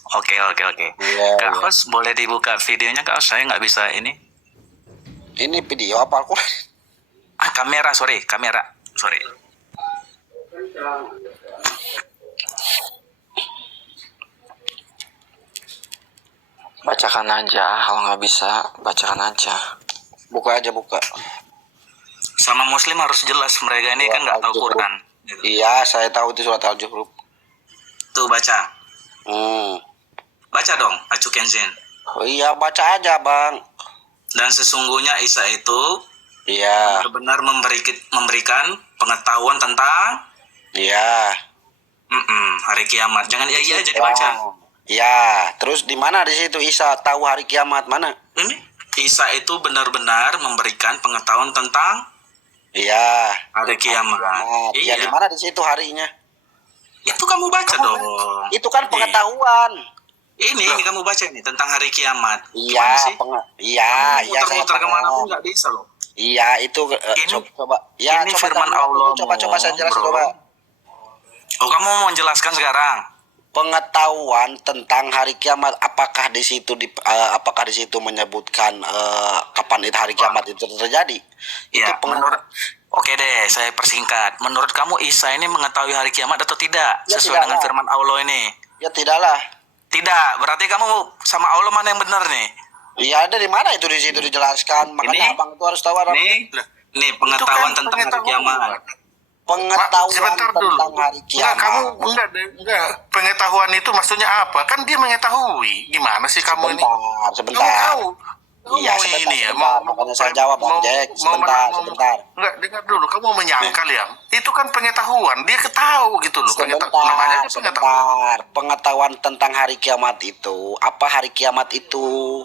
Oke. Iya, Kak iya. host boleh dibuka videonya Kak host? Saya nggak bisa ini. Ini video apa Al-Quran? Kamera. Sorry. Bacakan aja, kalau nggak bisa bacakan aja. Buka aja, buka. Sama Muslim harus jelas, mereka ini kan nggak tahu Quran. Gitu. Iya, saya tahu itu surat Al-Zuhruf. Tuh baca. Baca dong, Acu Kenshin. Oh iya, baca aja, Bang. Dan sesungguhnya Isa itu Iya, benar-benar memberikan pengetahuan tentang iya. hari kiamat. Jangan iya jadi baca. Iya, terus di mana di situ Isa tahu hari kiamat mana? Ini Isa itu benar-benar memberikan pengetahuan tentang Iya. hari kiamat. Ya di Iya. mana di situ harinya? Itu kamu baca dong. Itu kan pengetahuan. Ini kamu baca ini tentang hari kiamat. Iya, Gimana sih? iya, Kamu iya saya muter-muter kemana pun paham. nggak bisa loh. Iya, itu coba. Ya, ini coba firman tanya dulu, Allah, coba saya jelasin bro. coba. Oh, kamu mau menjelaskan sekarang? Pengetahuan tentang hari kiamat, apakah di situ apakah di situ menyebutkan kapan itu hari kiamat itu terjadi? Ya, Itu Oke deh, saya persingkat. Menurut kamu Isa ini mengetahui hari kiamat atau tidak? Ya, Sesuai dengan tidaklah. firman Allah ini. Ya tidaklah. Tidak, berarti kamu sama Allah mana yang benar nih? Iya, dari mana itu di situ dijelaskan? Makanya Ini? abang itu harus tahu orang. Nih pengetahuan Itu kan tentang hari pengetahuan. kiamat. Pengetahuan Sebentar dulu. tentang hari Enggak, kiamat. kamu enggak. Pengetahuan itu maksudnya apa? Kan dia mengetahui. Gimana sih kamu ini? Sebentar. Kamu tahu? Iya, Kamu sebentar, ini ya, sebentar. Makanya saya jawab, Bang Jack. Sebentar. Enggak, dengar dulu. Kamu mau menyangkal ya? Itu kan pengetahuan. Dia ketahu gitu loh. Namanya aja pengetahuan. Pengetahuan tentang hari kiamat itu. Apa hari kiamat itu?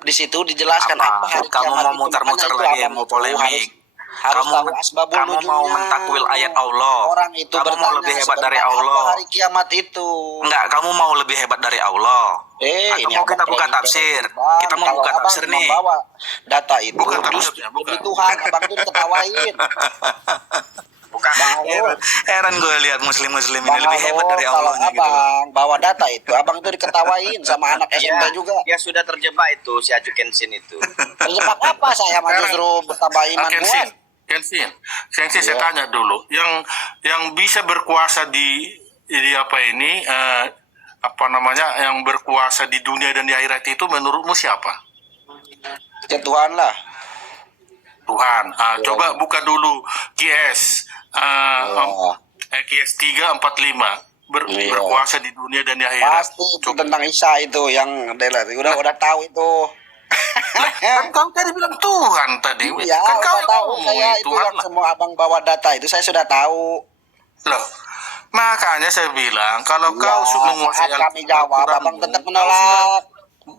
Di situ dijelaskan apa hari Kamu kiamat mau itu. muter-muter Makanya itu lagi, abang mau itu polemik. Harus tahu asbabul Kamu mau nuzulnya. mentakwil ayat Allah. Orang itu Kamu mau bertanya lebih hebat dari sebentar, Allah. apa hari kiamat itu? Enggak, kamu mau lebih hebat dari Allah. Atau Ini mau abang kita buka training tafsir? Bang. Kita mau Kalau buka abang tafsir nih. membawa data itu Buka terus tafsirnya, buka. demi Tuhan abang itu diketawain. Bukan. Bang Alul, Heran gue lihat muslim-muslim ini Bang lebih hebat Alul, dari kalau Allahnya gitu. abang bawa data itu abang itu diketawain sama anak SMP juga. Ya sudah terjebak itu si Acu Kenshin itu. Terjebak apa saya mah justru bertambah iman Oke, kuat. Sin. Kensin, saya tanya dulu, yang bisa berkuasa di apa ini, apa namanya, yang berkuasa di dunia dan di akhirat itu menurutmu siapa? Ya Tuhan lah. Tuhan. Coba buka dulu QS, QS 345 berkuasa di dunia dan di akhirat. Pasti itu tentang Isa itu yang udah tahu itu. Kan kau tadi bilang Tuhan tadi. Iya, Kan kau udah tahu ngomong saya itu Tuhan yang lah. semua abang bawa data itu saya sudah tahu. Loh, makanya saya bilang kalau Iya, kau sudah menguasai saat kami jawab, Al-Quranmu, abang tetap kau menolak.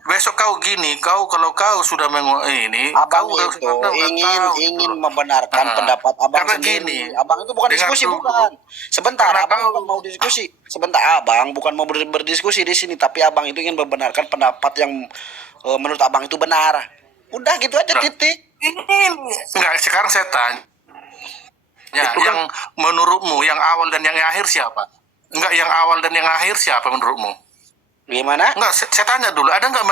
besok kau gini, kalau kau sudah menguasai ini, Abang kau udah itu ingin ingin membenarkan pendapat abang karena sendiri. gini, Abang itu bukan dengar diskusi, dulu. bukan. Sebentar, Karena abang kau- bukan mau diskusi. Sebentar, abang bukan mau berdiskusi di sini, tapi abang itu ingin membenarkan pendapat yang menurut abang itu benar. Udah gitu aja, Nah, titik. Enggak, sekarang saya tanya. Ya, yang menurutmu yang awal dan yang akhir siapa? Enggak, yang awal dan yang akhir siapa menurutmu? Gimana? Enggak, saya tanya dulu, ada nggak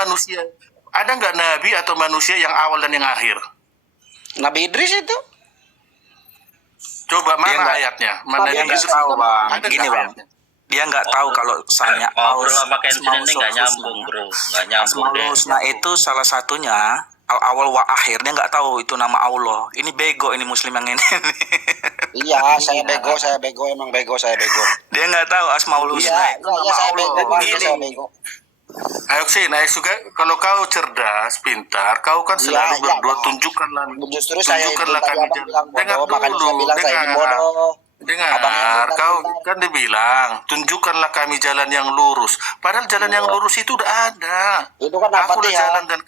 nabi atau manusia yang awal dan yang akhir? Nabi Idris itu? Coba Dia mana nggak- ayatnya? Dia Mana Dia yang nggak Yesus? tahu bang, Ada gini nggak bang. ayatnya? Dia nggak tahu kalau misalnya Ngobrol sama Kensin ini nggak Husna. nyambung bro, nggak nyambung Asmaul deh. Husna itu salah satunya awal wa akhir, dia nggak tahu itu nama Allah. Ini bego ini muslim yang ini. Iya, saya bego, emang bego, saya bego. Dia nggak tahu Asmaul Husna Iya, itu iya, nama saya Allah. bego, Bang, Gini. saya bego. Ayo Sin, ayo juga kalau kau cerdas, pintar, kau kan Iya, selalu iya, berdua Bang. tunjukkanlah. Justru saya itu tunjukkanlah tadi kami abang jalan. bilang Dengar bodoh, makanya saya dulu, bilang saya ini dengar. bodoh. Dengar, Abang yang pintar, kau pintar. kan dibilang tunjukkanlah kami jalan yang lurus. Padahal jalan yang lurus itu udah ada. Itu kan apa Aku udah ya? jalan dan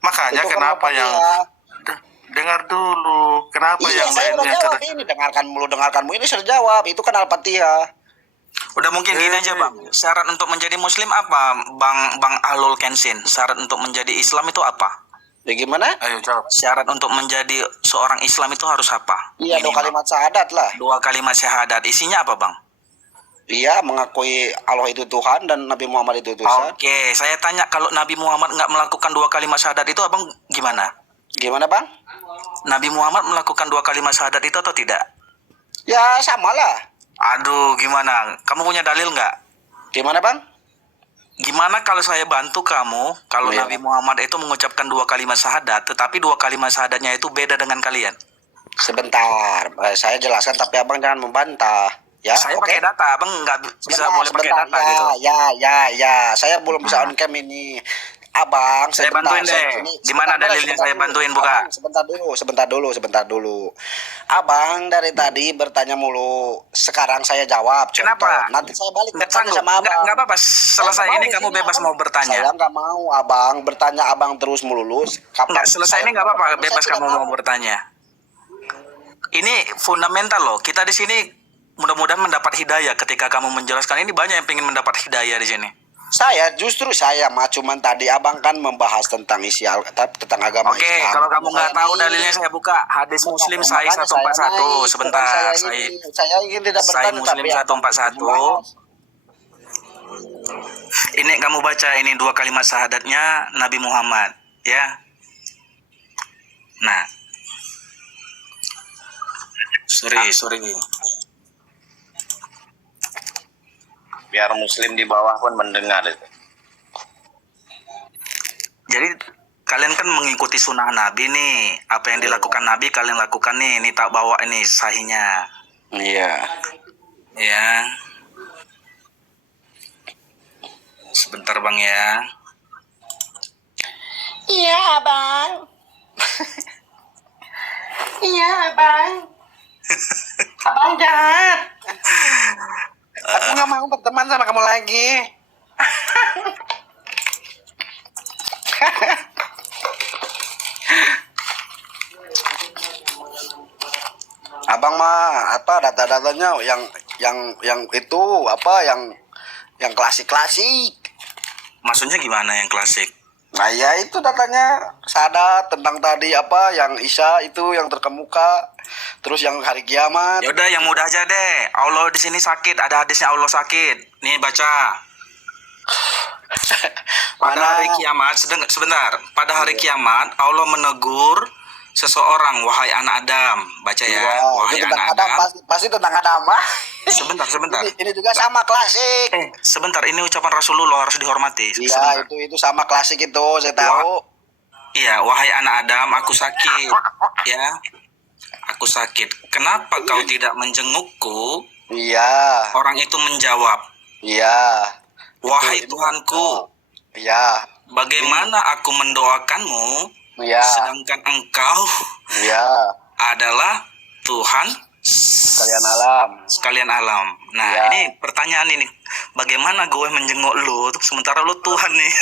makanya Itu kan kenapa apa yang ya? dengar dulu, kenapa Iya, yang saya udah lainnya jawab ini. Dengarkanmu ini sudah jawab. Itu kan Al-Fatihah. Udah mungkin gini aja bang. Syarat untuk menjadi muslim apa, bang Ahlul Kensin? Syarat untuk menjadi Islam itu apa? Ya gimana? Ayo jawab. Syarat untuk menjadi seorang Islam itu harus apa? Iya, 2 Minimal. kalimat syahadat lah. 2 kalimat syahadat. Isinya apa bang? Iya, mengakui Allah itu Tuhan dan Nabi Muhammad itu utusan. Oke, saya tanya kalau Nabi Muhammad nggak melakukan 2 kalimat syahadat itu abang gimana? Gimana, Bang? Nabi Muhammad melakukan 2 kalimat syahadat itu atau tidak? Ya, sama lah. Aduh, gimana? Kamu punya dalil nggak? Gimana, Bang? Gimana kalau saya bantu kamu, kalau Iya. Nabi Muhammad itu mengucapkan 2 kalimat syahadat, tetapi 2 kalimat syahadatnya itu beda dengan kalian? Sebentar, saya jelaskan tapi Abang jangan membantah. Ya, Saya oke? pakai data, abang nggak bisa boleh pakai Sebentar, data gitu. Ya. Saya belum bisa on cam ini. Abang, Saya sebentar, bantuin deh. Gimana dalilnya saya bantuin, buka? Abang, sebentar dulu. Abang dari tadi bertanya mulu. Sekarang saya jawab. Kenapa? Contoh. Nanti saya balik Nggak bertanya sanggup. sama Abang. Nggak apa-apa. Selesai Saya nggak ini mau kamu di sini, bebas Abang. mau bertanya. Saya nggak mau Abang bertanya Abang terus melulu. Nggak, selesai ini nggak apa-apa. Saya Bebas tidak kamu mau bertanya. Ini fundamental loh. Kita di sini mudah-mudahan mendapat hidayah ketika kamu menjelaskan ini. Banyak yang pengen mendapat hidayah di sini. Saya mah cuman tadi Abang kan membahas tentang tentang agama Oke, Islam. kalau kamu nggak Saya tahu ini- dalilnya saya buka hadis Muslim Makanya Sahih 141. naik, Sebentar, bukan saya ingin tidak Sahih bertanya Muslim tapi 141. membahas. Ini kamu baca ini 2 kalimat syahadatnya Nabi Muhammad, ya. Nah, sorry. Biar muslim di bawah pun mendengar itu. Jadi kalian kan mengikuti sunnah Nabi nih. Apa yang dilakukan Nabi kalian lakukan nih. Ini tak bawa ini sahihnya. Iya. Ya. Sebentar bang ya. Iya, Abang. Iya, Abang. Abang jahat. Aku nggak mau berteman sama kamu lagi. Abang mah apa data-datanya yang itu apa yang klasik-klasik. Maksudnya gimana yang klasik? Nah ya itu datanya syahadat tentang tadi apa yang Isa itu yang terkemuka, terus yang hari kiamat. Ya udah yang mudah aja deh. Allah di sini sakit. Ada hadisnya Allah sakit. Nih baca. Pada Mana? hari kiamat, sebentar. Pada hari kiamat Allah menegur seseorang, wahai anak Adam. Baca ya, Iya, wahai itu tentang anak Adam, Adam. pasti tentang Adam. Sebentar. Ini juga sama klasik. Sebentar, ini ucapan Rasulullah harus dihormati. Iya, Sebentar. itu sama klasik itu, saya tahu. Iya, wahai anak Adam, aku sakit. Ya, aku sakit. Kenapa kau tidak menjengukku? Iya, Orang itu menjawab, iya. wahai Itu- Tuhanku, Iya, bagaimana aku mendoakanmu, iya, sedangkan engkau iya. adalah Tuhan Sekalian alam. sekalian alam. Nah, Ya. ini pertanyaan ini, bagaimana gue menjenguk lu, sementara lu Tuhan nih?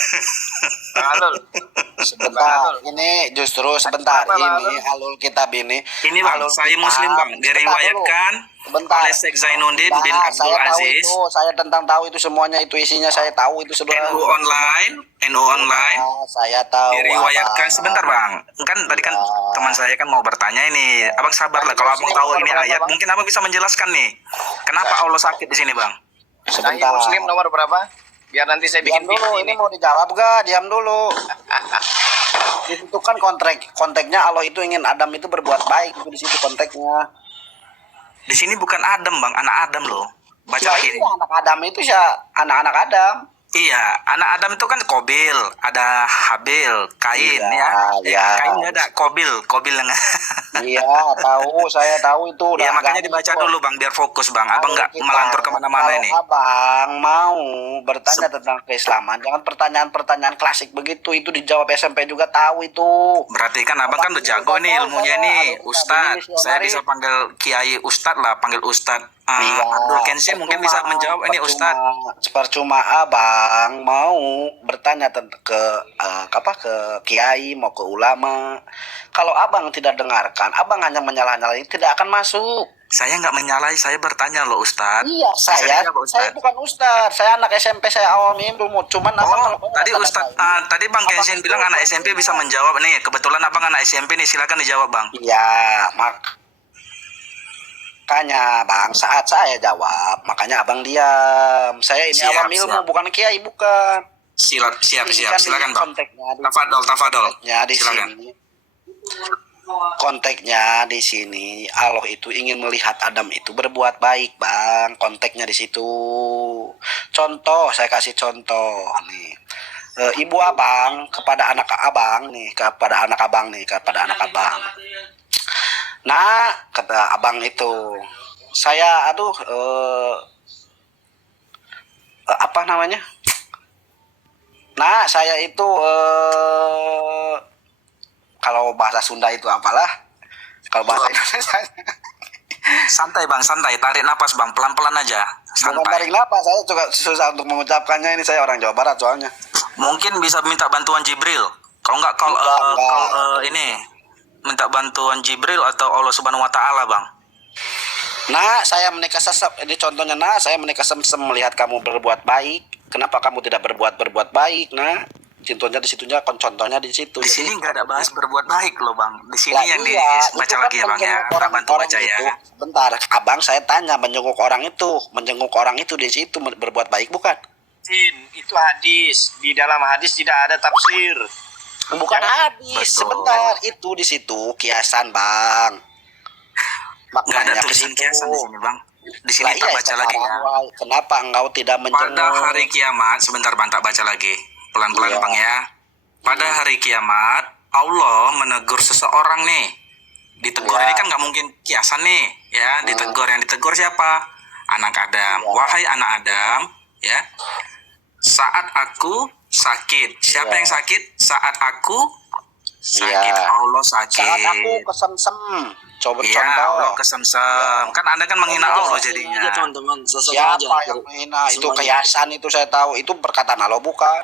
Sebentar, ini justru sebentar ini alul kitab ini. Ini bang, Alul saya kitab. Muslim bang, Sebentar diriwayatkan dulu. Sebentar. oleh Syekh Zainuddin Nah, bin Abdul saya tahu Aziz. itu, saya tentang tahu itu semuanya, itu isinya saya tahu itu sudah. NU online, Nah, saya tahu. diriwayatkan Abang. sebentar bang. Kan tadi kan Ya. teman saya kan mau bertanya ini, abang sabar lah. Kalau abang tahu ini ayat, mungkin abang bisa menjelaskan nih, kenapa Allah sakit di sini bang? Sebentar. Muslim nomor berapa? Biar nanti saya Diam bikin dulu, ini mau dijawab gak? Diam dulu. Di situ kan konteksnya Allah itu ingin Adam itu berbuat baik, itu di situ konteksnya. Di sini bukan Adam bang, anak Adam loh. Baca Ya, lagi nih. iya, anak Adam itu ya anak-anak Adam. Iya, anak Adam itu kan Kobil, ada Habil, Kain Iya, ya. iya. Kain nggak ada, Kobil yang Iya, tahu, saya tahu itu. ya Udah makanya nggak dibaca itu. dulu bang, biar fokus bang. Abang nggak Kita- melantur kemana-mana kalau ini. abang mau bertanya tentang keislaman, jangan pertanyaan-pertanyaan klasik begitu. Itu dijawab SMP juga tahu itu. Berarti kan abang kan udah jago nih ilmunya nih, Ustadz. Saya bisa panggil Kiai Ustadz lah, panggil Ustadz Iya, Abdul Kensi mungkin bisa menjawab ini Ustadz. Percuma abang mau bertanya ke ke kiai, mau ke ulama. Kalau abang tidak dengarkan, abang hanya menyalah-nyalahi, tidak akan masuk. Saya nggak menyalahi, saya bertanya loh Ustadz. Iya, Bisa saya dijawab, saya Ustadz. bukan ustadz, saya anak SMP, saya awam ilmu. Cuman abang Oh, tadi Ustadz, tadi Bang Abang Kensin itu bilang anak SMP bisa menjawab nih. Kebetulan abang anak SMP nih, silakan dijawab bang. Iya, makanya bang, saat saya jawab, makanya abang diam. Saya ini Siap, awam ilmu, siap. bukan kiai, bukan. Siap, Ini kan silakan di bang. konteksnya di- Tafadol. konteksnya di Silakan. sini. Konteksnya di sini Allah itu ingin melihat Adam itu berbuat baik, bang. Konteksnya di situ. Contoh, saya kasih contoh nih. Ibu abang kepada anak abang nih, kepada anak abang. Nah, kata abang itu, saya apa namanya? Nah, saya itu kalau bahasa Sunda itu apalah? Kalau bahasa Indonesia Santai bang, santai. Tarik napas bang, pelan-pelan aja. bukan tarik Santai. napas, saya juga susah untuk mengucapkannya, ini saya orang Jawa Barat soalnya. Mungkin bisa minta bantuan Jibril. Kalau nggak, ini minta bantuan Jibril atau Allah Subhanahu Wa Taala bang. Nah, saya menikah sesep. Ini contohnya, nah, saya menikah sesep melihat kamu berbuat baik. Kenapa kamu tidak berbuat baik? Nah, contohnya di situnya, contohnya di situ. Di sini nggak ada bahas berbuat baik loh bang. Di sini Lah, yang iya, dibaca itu kan lagi ya bang ya. menjenguk Kita bantu orang-orang baca ya. itu. Bentar, abang saya tanya, menjenguk orang itu di situ berbuat baik bukan? Itu hadis. Di dalam hadis tidak ada tafsir. Bukan hadis, Betul. sebentar. Itu di situ kiasan, bang. Nggak ada Maknanya ke tulisan situ. kiasan di sini bang. Di sini Lah, tak iya, baca lagi ya. sekarang, kenapa engkau tidak menjenguk? Pada hari kiamat, sebentar bang, tak baca lagi. Pelan-pelan Iya. bang ya. Pada hari kiamat, Allah menegur seseorang nih. Ditegur Iya. ini kan nggak mungkin kiasan nih, ya. Ditegur, yang ditegur siapa? Anak Adam. Wahai anak Adam, ya. Saat aku sakit. Siapa Iya. yang sakit? Saat aku sakit. Iya. Allah sakit. Saat aku kesemsem. Coba Iya, contoh. Allah kesemsem. Kan Anda kan menghina Allah jadinya. teman-teman, sesuai aja. Siapa yang menghina? Itu Semuanya. kiasan, itu saya tahu. Itu perkataan Allah bukan?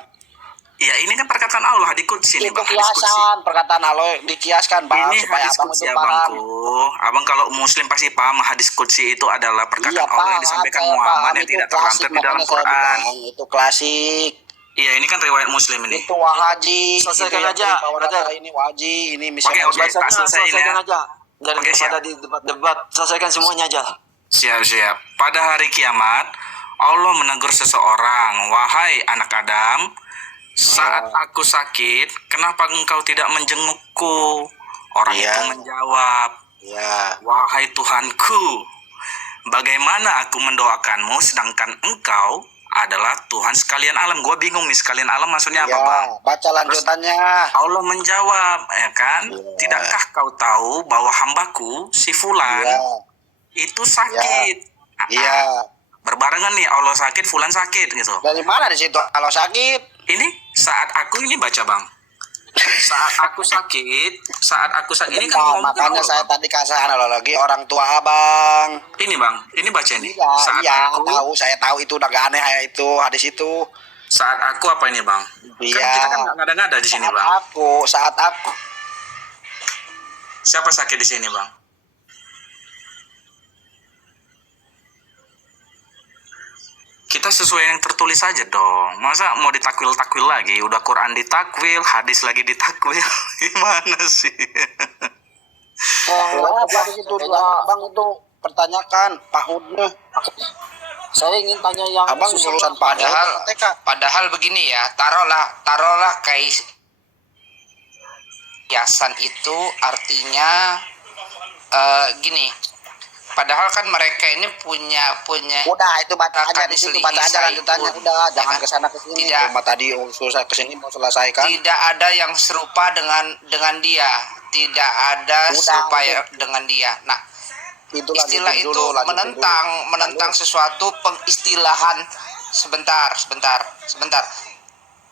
Ya ini kan perkataan Allah di Qudsi nih Itu bang. Hadis Qudsi. kiasan, perkataan Allah dikiaskan, bang, Ini supaya hadis abang Qudsi itu abangku. paham. Abang kalau Muslim pasti paham hadis Qudsi itu adalah perkataan Allah yang disampaikan saya Muhammad paham. yang Itu tidak klasik, terlampir di dalam makanya saya Quran. bilang, itu klasik. Iya ini kan riwayat Muslim ini. Itu wahaji. Selesaikan itu yang aja, terbawa brother. data ini waji, ini Oke, misalnya. oke. Tak selesaiin ya. Selesaikan aja. Jangan Oke, siap. pada di debat-debat, selesaikan semuanya aja. Siap. Pada hari kiamat Allah menegur seseorang, wahai anak Adam, saat aku sakit, kenapa engkau tidak menjengukku? Orang Iya. itu menjawab, Ya, wahai Tuhanku, bagaimana aku mendoakanmu sedangkan engkau adalah Tuhan sekalian alam. Gue bingung nih, sekalian alam maksudnya apa, ya. Bang? Baca lanjutannya. Allah menjawab, ya kan? Iya. Tidakkah kau tahu bahwa hambaku si Fulan Iya, itu sakit? iya. Berbarengan nih, Allah sakit, Fulan sakit gitu. Dari mana di situ kalau sakit? Ini saat aku ini baca, Bang. Saat aku sakit ini kan Bentar, ngomong makanya Allah, saya Bang. tadi kasih analogi orang tua abang. Ini, Bang, ini baca ini. Iya, Saat iya, aku saya tahu itu udah gak aneh ya itu hadis itu. saat aku apa ini, Bang? Iya. Kan kita kan nggak ada di sini, Bang. Saat aku. Siapa sakit di sini, Bang? Kita sesuai yang tertulis aja dong. Masa mau ditakwil-takwil lagi? Udah Quran ditakwil, hadis lagi ditakwil. Gimana sih? Apa di situ abang itu pertanyakan pahudnya. Saya ingin tanya yang abang lulusan Padahal begini ya, taruhlah kayak kiasan itu artinya gini. Padahal kan mereka ini punya udah itu baca aja di situ, Kamisli baca aja Isai lanjutannya, Un. udah jangan Ya kan? kesana kesini. Tidak. Cuma tadi susah kesini mau selesaikan. Tidak ada yang serupa dengan dia, tidak ada Udah, serupa udah. ya dengan dia. Nah, Itu istilah lanjutin itu dulu, lanjutin menentang sesuatu pengistilahan. Sebentar.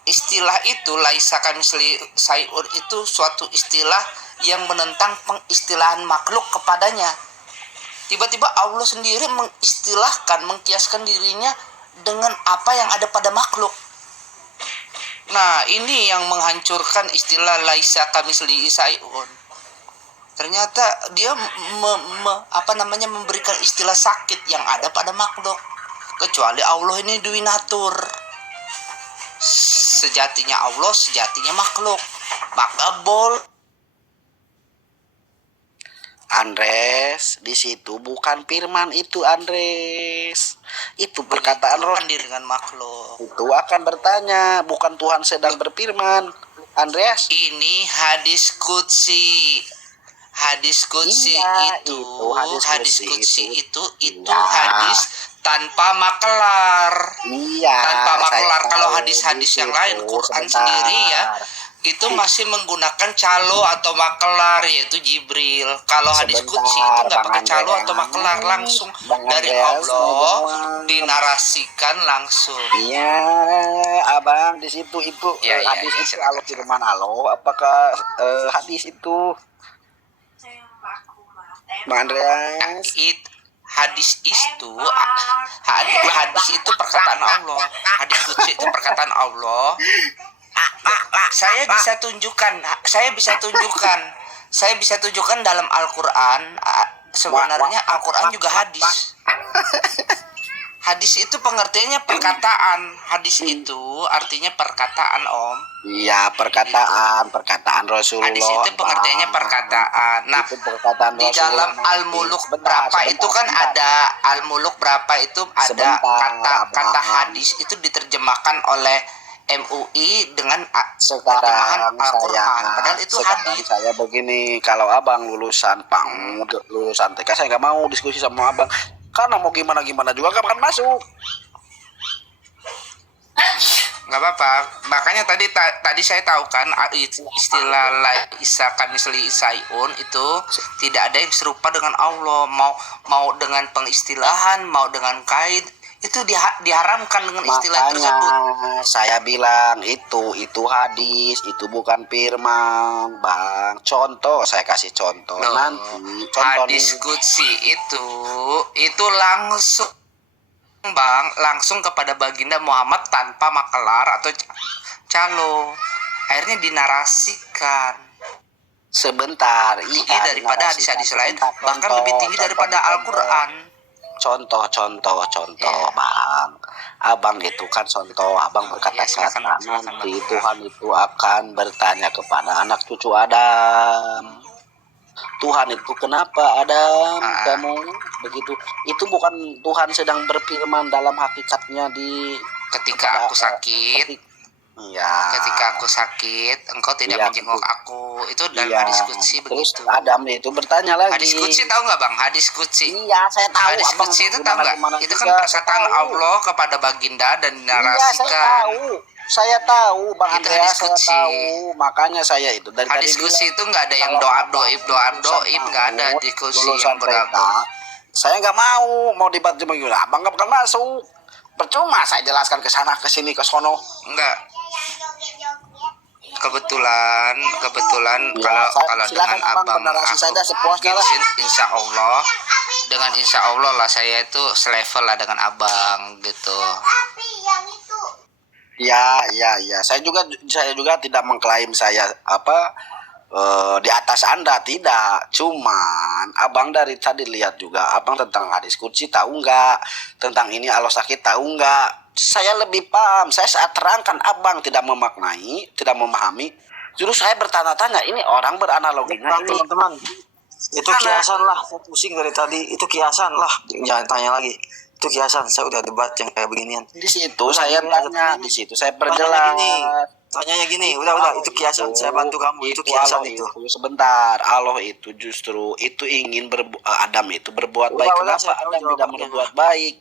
Istilah itu laisa kamisli sayur itu suatu istilah yang menentang pengistilahan makhluk kepadanya. Tiba-tiba Allah sendiri mengistilahkan, mengkiaskan dirinya dengan apa yang ada pada makhluk. Nah, ini yang menghancurkan istilah laisa kamisli sayun. Ternyata dia memberikan istilah sakit yang ada pada makhluk. Kecuali Allah ini duwinatur. Sejatinya Allah, sejatinya makhluk. Maka Andres, di situ bukan firman itu Andres. Itu perkataan roh dengan makhluk. itu akan bertanya, bukan Tuhan sedang berfirman. Andreas, Ini hadis qudsi. Hadis qudsi Iya, itu hadis hadis qudsi qudsi itu Iya. hadis tanpa makelar. iya. Tanpa saya makelar. tahu Kalau hadis-hadis di yang situ, lain Quran sebentar. sendiri ya itu masih menggunakan calo atau makelar, yaitu Jibril. Kalau hadis Sebentar, qudsi itu nggak Bang pakai calo Andreas. atau makelar, langsung Bang dari Andreas, Allah ngomong. dinarasikan langsung. Iya, abang di situ itu Iya, iya, hadis iya, itu silakan, kalau firman Allah, apakah hadis itu Bang Andreas? Hadis itu perkataan Allah. Hadis qudsi itu perkataan Allah. Saya bisa tunjukkan dalam Al-Qur'an. Sebenarnya Al-Qur'an juga hadis. Hadis itu pengertiannya perkataan. Hadis itu artinya perkataan, Om. Iya, perkataan Rasulullah. Hadis itu pengertiannya perkataan. Nah, Itu perkataan di dalam Rasulullah. Al-Muluk Sebentar, berapa itu kan sebentar. ada Al-Muluk berapa itu ada Sebentar, kata Abang. hadis itu diterjemahkan oleh MUI dengan Sekarang terjemahan Al-Quran. saya Padahal itu sekarang hadis. saya begini, kalau abang lulusan lulusan TK, saya nggak mau diskusi sama abang karena mau gimana juga gak akan masuk. Nggak apa-apa. Makanya tadi saya tahu kan istilah laisa kamisli isaiun itu tidak ada yang serupa dengan Allah. Mau dengan pengistilahan, mau dengan kait, itu diharamkan dengan istilah tersebut. Saya bilang itu hadis, itu bukan firman, Bang. Contoh, saya kasih contoh. Loh, Nanti contoh hadis nih. qudsi itu langsung kepada baginda Muhammad tanpa makelar atau calo. Akhirnya dinarasikan. Sebentar, Tinggi daripada hadis-hadis lain, bahkan lebih tinggi daripada Al-Quran. Contoh, Bang. Abang itu kan contoh, abang berkata silakan, silakan, nanti Tuhan itu akan bertanya kepada anak cucu Adam. Tuhan itu kenapa Adam kamu begitu? Itu bukan Tuhan sedang berfirman dalam hakikatnya di Ketika aku sakit, Iya. Ketika aku sakit, engkau tidak Iya, menjenguk betul. aku. Itu dalam Iya. hadis qudsi Terus begitu. Adam itu bertanya lagi. Hadis qudsi tahu nggak bang? Hadis qudsi. Iya, saya tahu. Hadis Abang qudsi itu tahu nggak? gimana Itu kan juga, perkataan saya tahu. Allah kepada baginda dan Iya, saya dinarasikan. tahu. Saya tahu, Bang Itu Andreas, hadis saya qudsi. tahu. Makanya saya itu dari Hadis tadi qudsi bilang, itu nggak ada yang kalau doa-doib nggak ada di qudsi lulusan yang berapa. TK, saya nggak mau debat cuma gimana. Abang nggak bakal masuk. Percuma saya jelaskan ke sana, ke sini, ke sono. Enggak. Kebetulan Ya, kalau silakan dengan Abang abang bernarasi aku saja sepuasnya lah. insya Allah dengan insya Allah lah saya itu selevel lah dengan abang gitu. Ya. Saya juga tidak mengklaim saya di atas Anda, tidak. Cuman Abang dari tadi lihat juga, Abang tentang hadis qudsi tahu nggak? Tentang ini Allah sakit tahu nggak? Saya lebih paham. Saya saat terangkan Abang tidak memaknai, tidak memahami. Justru saya bertanya-tanya, ini orang beranalogi nggak ini? Teman-teman, itu kiasan lah. Saya pusing dari tadi. Itu kiasan lah. Jangan tanya lagi. Itu kiasan. Saya udah debat yang kayak beginian. Di situ saya tanya, di situ saya Tanyanya perjelas. gini. Tanyanya gini. Udah. Itu kiasan. Saya bantu kamu. Itu kiasan Allah itu. Sebentar, Allah itu justru itu ingin Adam itu berbuat baik. Udah, Kenapa saya tahu Adam tidak jawabannya. berbuat baik?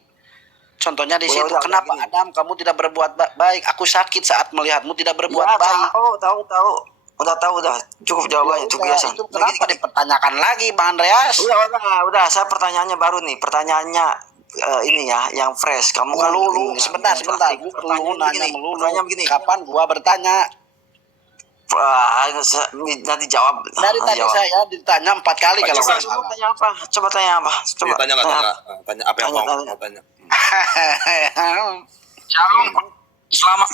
Contohnya di situ, Udah, kenapa gini. Adam kamu tidak berbuat baik? Aku sakit saat melihatmu tidak berbuat Ya, baik. tahu. Udah. Cukup jawabannya. Itu kiasan. Itu kenapa dipertanyakan lagi, Bang Andreas? Udah. Saya pertanyaannya baru nih. Pertanyaannya ini ya, yang fresh. Kamu kan Melulu, sebentar. Pertanyaan Nanya begini. melulu. Pertanyaan begini. Kapan gua bertanya? Nanti jawab. Dari tadi Jawab. saya ditanya 4 kali kalau nggak salah. Tanya apa? Coba tanya apa? Coba. Tanya apa yang mau tanya. Selamat.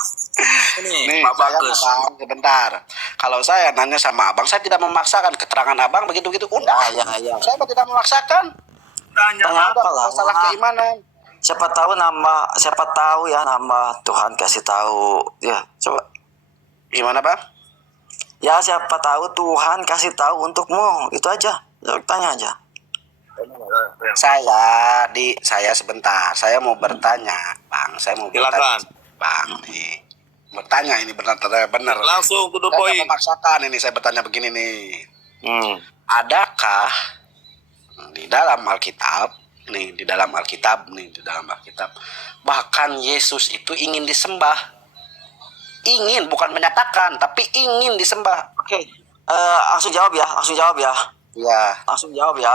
Nih, Pak saya Bagus. Bang, sebentar. Kalau saya nanya sama Abang, saya tidak memaksakan keterangan Abang begitu-begitu. Udah, Ya. saya tidak memaksakan. Tanya apa lah? Masalah keimanan. Siapa tahu ya nama Tuhan kasih tahu. Ya, coba. Gimana, Bang? Ya, siapa tahu Tuhan kasih tahu untukmu. Itu aja. Tanya aja. Saya sebentar. Saya mau bertanya, Bang. Saya mau Silakan. bertanya, Bang. Nih. Bertanya ini benar. Langsung to the Saya point. nggak memaksakan ini. Saya bertanya begini nih. Hmm. Adakah di dalam Alkitab, bahkan Yesus itu ingin disembah? Ingin, bukan menyatakan, tapi ingin disembah. Oke. Langsung jawab ya. Ya. Langsung jawab ya.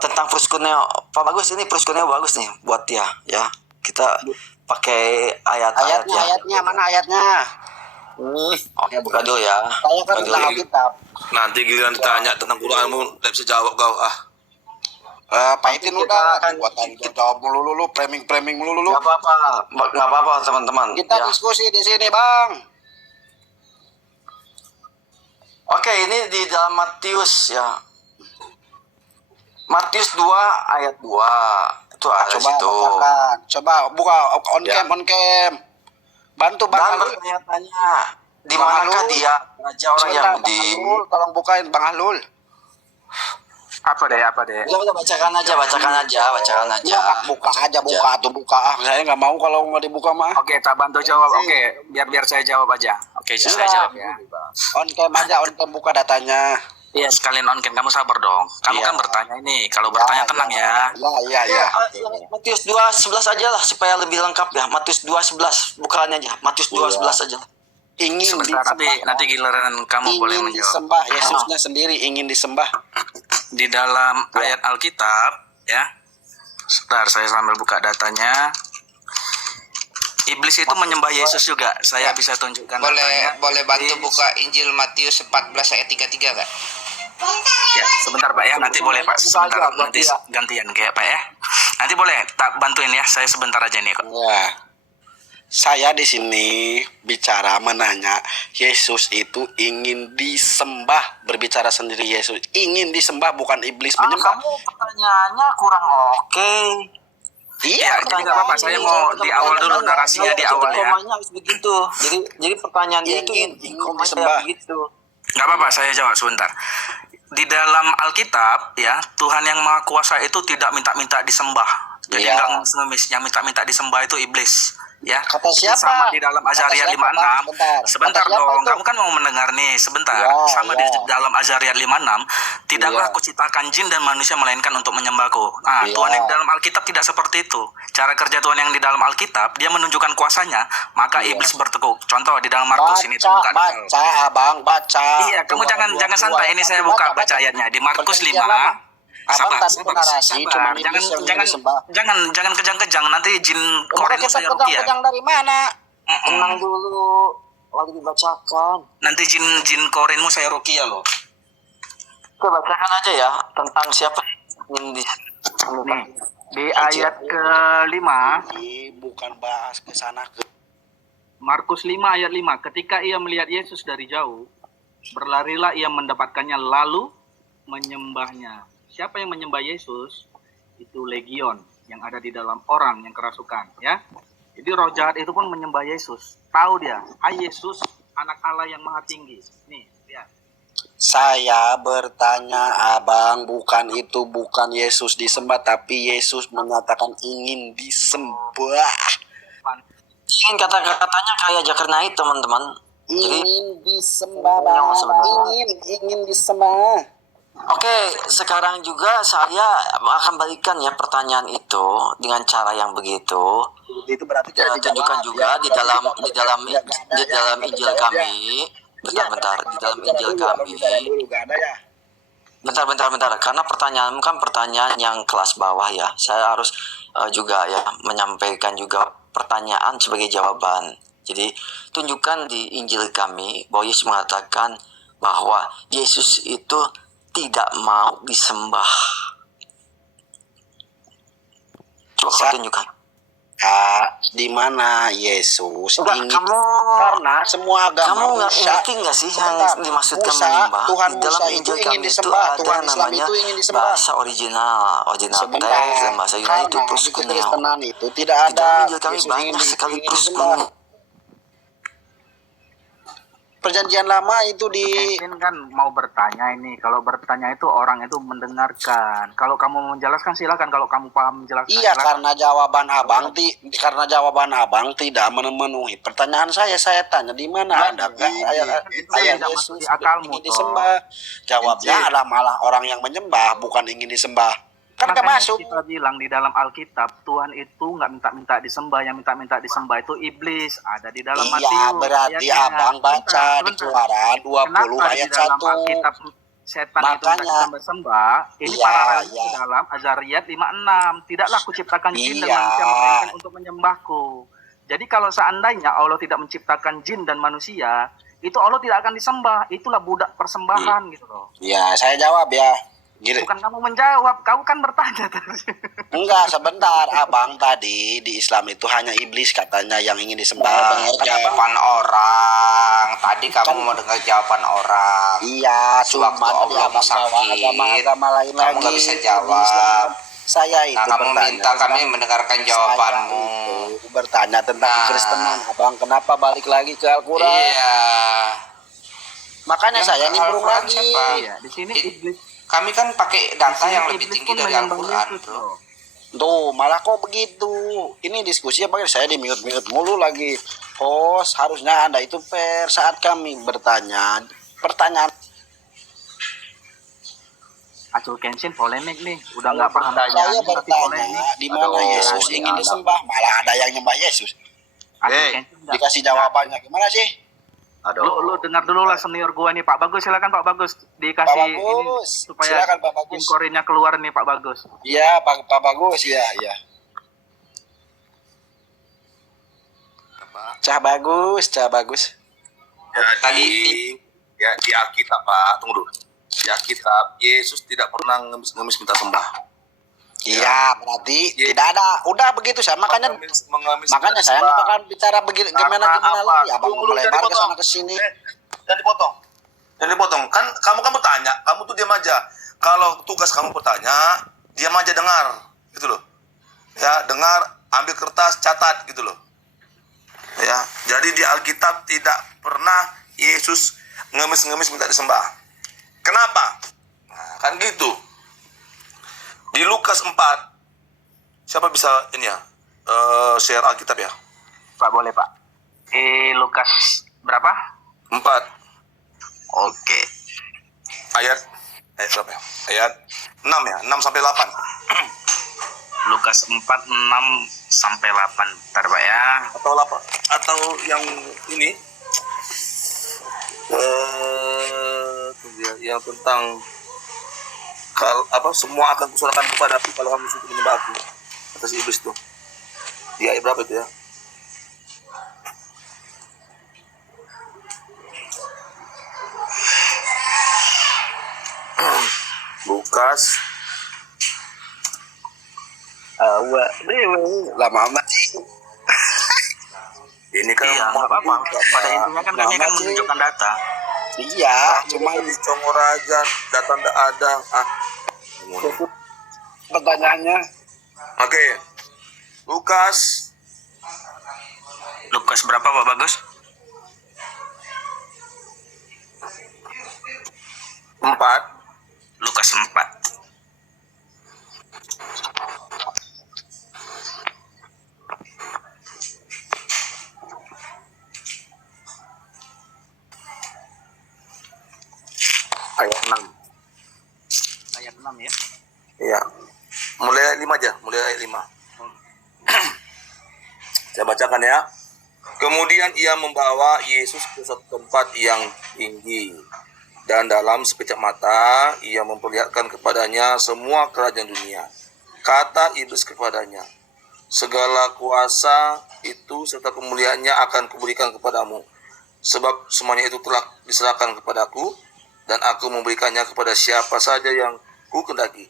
Tentang Pruskuneo. Pak Bagus, ini Pruskuneo bagus nih buat dia ya. Kita pakai ayat-ayat ya. Ayatnya mana ayatnya? Oke, buka dulu ya. Saya kan Buka dulu. tentang Alkitab. Nanti giliran ditanya tentang Quranmu, tidak bisa jawab kau. Pahitin udah. Buat tadi jawab melulu, framing melulu. Nggak apa-apa teman-teman. Kita Ya. diskusi di sini, Bang. Oke, ini di dalam Matius ya. Matius 2 ayat 2. Itu ada Coba situ. bacakan. Coba buka on Ya. cam. Bantu Bang Dan Alul. bertanya-tanya di Bang manakah Alul. dia raja orang Sebentar, Bang Yahudi? Alul, tolong bukain Bang Alul. Apa deh? Udah bacakan aja. Ya, buka tuh buka. Saya nggak mau kalau nggak dibuka mah. Oke, tak bantu jawab. Oke, biar saya jawab aja. Oke, saya jawab ya. On cam buka datanya. Iya, sekalian on cam. Kamu sabar dong. Kamu Iya. kan bertanya ini. Kalau bertanya tenang ya. Iya. Matius 2:11 aja lah supaya lebih lengkap ya. Matius 2:11 bukaannya aja. Matius 2:11 aja. Ingin Sebentar, nanti giliran kamu boleh ingin menjawab. disembah. Yesusnya sendiri ingin disembah. Di dalam ayat Alkitab ya. Sebentar, saya sambil buka datanya. Iblis itu menyembah Yesus juga. Saya bisa tunjukkan datanya. Boleh bantu buka Injil Matius 14 ayat 33 enggak? Ya, sebentar Pak ya. Nanti boleh Pak. Sebentar, nanti gantian kayak Pak ya. Nanti boleh tak bantuin ya. Saya sebentar aja nih kok. Ya. Saya di sini bicara menanya Yesus itu ingin disembah, berbicara sendiri Yesus ingin disembah, bukan iblis menyembah. Kamu pertanyaannya kurang oke. Iya, jadi nggak apa-apa. Saya mau di awal dulu narasinya di awal ya. Komanya harus begitu. Jadi pertanyaan dia itu ingin komanya disembah. begitu. Nggak apa-apa, saya jawab sebentar. Di dalam Alkitab ya, Tuhan yang Maha Kuasa itu tidak minta-minta disembah. Jadi Iya. nggak ngemis, yang minta-minta disembah itu iblis. Ya, Kata itu siapa? sama di dalam Kata Azariat siapa, 56. Bang? Sebentar. Sebentar Kata siapa dong, itu? kamu kan mau mendengar nih, sebentar. Ya, Sama di ya. dalam Azariat 56, tidaklah Iya. aku ciptakan jin dan manusia melainkan untuk menyembahku. Nah, Iya. Tuhan yang di dalam Alkitab tidak seperti itu. Cara kerja Tuhan yang di dalam Alkitab, dia menunjukkan kuasanya, maka Iya. iblis bertekuk. Contoh di dalam Markus ini terbuka. Baca, abang, baca. Iya, kamu jangan santai. Ini saya buka baca ayatnya di Markus 5. Abang tadi narasi cuma jangan iblis yang jangan disembah. jangan kejang-kejang, nanti jin korin Kita saya rukiah. kejang dari mana? Tenang dulu, lagi dibacakan. Nanti jin korinmu saya rukiah loh. Kita bacakan aja ya tentang siapa yang di Nih, di ayat ke-5, Bukan bahas ke sana ke. Markus 5 ayat 5. Ketika ia melihat Yesus dari jauh, berlarilah ia mendapatkannya lalu menyembahnya. Siapa yang menyembah Yesus? Itu legion yang ada di dalam orang yang kerasukan, ya. Jadi roh jahat itu pun menyembah Yesus. Tahu dia, hai Yesus, anak Allah yang maha tinggi. Nih, lihat. Saya bertanya, abang, bukan Yesus disembah, tapi Yesus menyatakan ingin disembah. ingin kata-katanya kayak Zulkarnain, teman-teman. Jadi Ingin disembah, bang. Ingin disembah. Oke, sekarang juga saya akan balikan ya pertanyaan itu dengan cara yang begitu. Itu berarti Ya, tunjukkan juga di dalam Injil kami. Bentar, di dalam Injil kami. Bentar. Karena pertanyaanmu kan pertanyaan yang kelas bawah ya. Saya harus juga ya menyampaikan juga pertanyaan sebagai jawaban. Jadi tunjukkan di Injil kami bahwa Yesus mengatakan bahwa Yesus itu tidak mau disembah. Coba kau tunjukkan. Di mana Yesus Enggak, ingin karena semua agama kamu nggak Musa, ngerti nggak sih yang dimaksudkan Musa, menyembah? Tuhan Di dalam Musa itu Injil ingin kami itu disembah, ada Tuhan yang Islam namanya itu ingin disembah. bahasa original Sebentar, teks dan bahasa Yunani itu karena di proskuneo. kekristenan itu tidak Di ada dalam Injil kami Yesus banyak sekali ingin disembah. proskuneo. Perjanjian lama itu di Mungkin kan mau bertanya ini. Kalau bertanya itu orang itu mendengarkan. Kalau kamu menjelaskan silakan. Kalau kamu paham menjelaskan. iya, silakan. karena jawaban abang tidak memenuhi pertanyaan saya tanya di mana ada ayat tidak Yesus masuk di akalmu, ingin toh. disembah. Jawabnya adalah malah orang yang menyembah, bukan ingin disembah. Kan gak Makanya masuk. kita bilang di dalam Alkitab Tuhan itu nggak minta disembah, yang minta disembah itu iblis. Ada di dalam Iya, Matius. berarti ayatnya. abang baca di Keluaran 20 Kenapa ayat di dalam 1. Alkitab setan itu Makanya. minta disembah? Ini Iya, paralelnya iya. di dalam Azariat 56. Tidaklah aku ciptakan jin dan Iya. manusia melainkan untuk menyembahku. Jadi kalau seandainya Allah tidak menciptakan jin dan manusia, itu Allah tidak akan disembah. Itulah budak persembahan gitu loh. Ya, saya jawab ya. Gini. Bukan kamu menjawab, kamu kan bertanya tadi. Enggak, sebentar. Abang tadi di Islam itu hanya iblis katanya yang ingin disembah. Jawaban orang. Tadi kamu mau dengar jawaban orang. Iya, cuma Sewaktu tadi Allah abang bawa sakit, agama lain kamu lagi. nggak bisa di jawab. Islam. Saya itu Nah, kamu bertanya minta kami mendengarkan jawabanmu. Saya itu bertanya tentang Nah. Kristenan. Abang kenapa balik lagi ke Al-Quran? Iya. Makanya Yang saya nimbrung Al-Quran lagi. siapa? Iya, di sini iblis. Kami kan pakai data yang lebih Iblis tinggi pun dari menyembah Al-Quran, Yesus, bro. loh. Tuh, malah kok begitu. Ini diskusi apa? Saya di mute mulu lagi. Host, harusnya Anda itu fair saat kami bertanya. Pertanyaan Acul Kenshin polemik nih, udah nggak paham saya tapi bertanya polemik. di mana Yesus ingin disembah, malah ada yang nyembah Yesus. Acul Hey, Kenshin nggak- Dikasih jawabannya gimana sih? Lu dengar dulu lah senior gua nih, Pak Bagus, silakan Pak Bagus dikasih Pak ini Bagus, supaya silakan Pak Bagus. jin korinnya keluar nih Pak Bagus. Iya, Pak Bagus, iya. Cah bagus. Jadi ya di Alkitab Pak, tunggu dulu. Di Alkitab Yesus tidak pernah ngemis minta sembah. Iya, berarti tidak ada. Udah begitu saya makanya saya nggak bakal bicara begitu gimana lagi. Abang melebar ke sana ke sini. Jangan dipotong. Kan kamu bertanya, kamu tuh diam aja. Kalau tugas kamu bertanya, diam aja dengar, gitu loh. Ya, dengar, ambil kertas, catat, gitu loh. Ya, jadi di Alkitab tidak pernah Yesus ngemis minta disembah. Kenapa? Nah, kan gitu. Di Lukas 4, siapa bisa ini ya share Alkitab ya? Pak, boleh Pak. Lukas berapa? 4 Oke. ayat berapa ya? Ayat 6 ya, 6 sampai 8. Lukas 4, 6 sampai 8. Bentar Pak ya. Atau yang ini yang tentang semua akan kuserahkan kepada aku kalau kamu sungguh menyembah aku, kata si iblis tuh di ayat berapa itu ya? Lukas lama amat. ini kan Iya, nggak apa-apa. Pada intinya kan kami kan menunjukkan data. Iya, cuma di congor aja, data ndak ada. pertanyaannya Oke. Lukas berapa Pak Bagus? 4 Lukas 4. ayat 6. Ayat 6 ya. Iya. Mulai ayat 5 aja, mulai ayat 5. Saya bacakan ya. Kemudian ia membawa Yesus ke suatu tempat yang tinggi, dan dalam sekejap mata ia memperlihatkan kepadanya semua kerajaan dunia. Kata iblis kepadanya, segala kuasa itu serta kemuliaannya akan kuberikan kepadamu, sebab semuanya itu telah diserahkan kepadaku, dan aku memberikannya kepada siapa saja yang ku kendaki.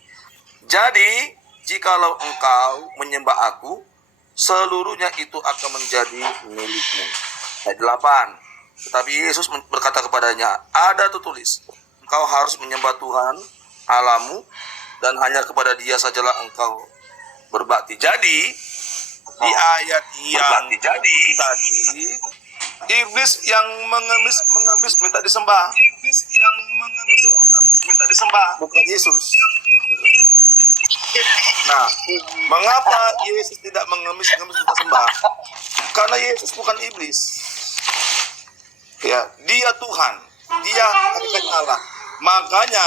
Jadi, jikalau engkau menyembah aku, seluruhnya itu akan menjadi milikmu. Ayat 8. Tetapi Yesus berkata kepadanya, ada tertulis, engkau harus menyembah Tuhan Allahmu, dan hanya kepada Dia sajalah engkau berbakti. Jadi, di ayat yang tadi, iblis yang mengemis minta disembah. Bukan Yesus. Nah, mengapa Yesus tidak mengemis minta sembah? Karena Yesus bukan iblis. Ya, Dia Tuhan, Dia hakikat Allah. Makanya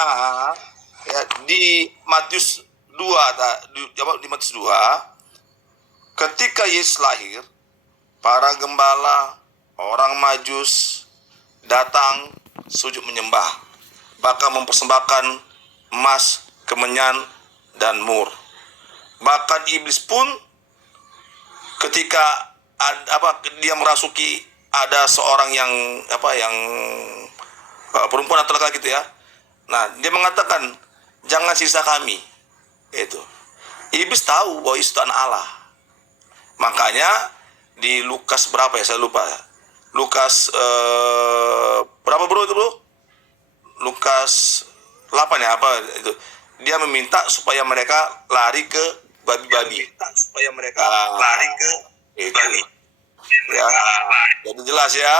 ya, di Matius 2, di Matius 2, ketika Yesus lahir, para gembala, orang Majus datang sujud menyembah, bahkan mempersembahkan emas, kemenyan, dan mur. Bahkan iblis pun ketika dia merasuki ada seorang yang perempuan atau laki-laki gitu ya. Nah, dia mengatakan, jangan siksa kami. Itu. Iblis tahu bahwa Yesus itu anak Allah. Makanya di Lukas berapa ya? Saya lupa. Lukas berapa bro itu bro? Lukas 8 ya apa itu? Dia meminta supaya mereka lari ke babi-babi. Ya, jadi jelas ya.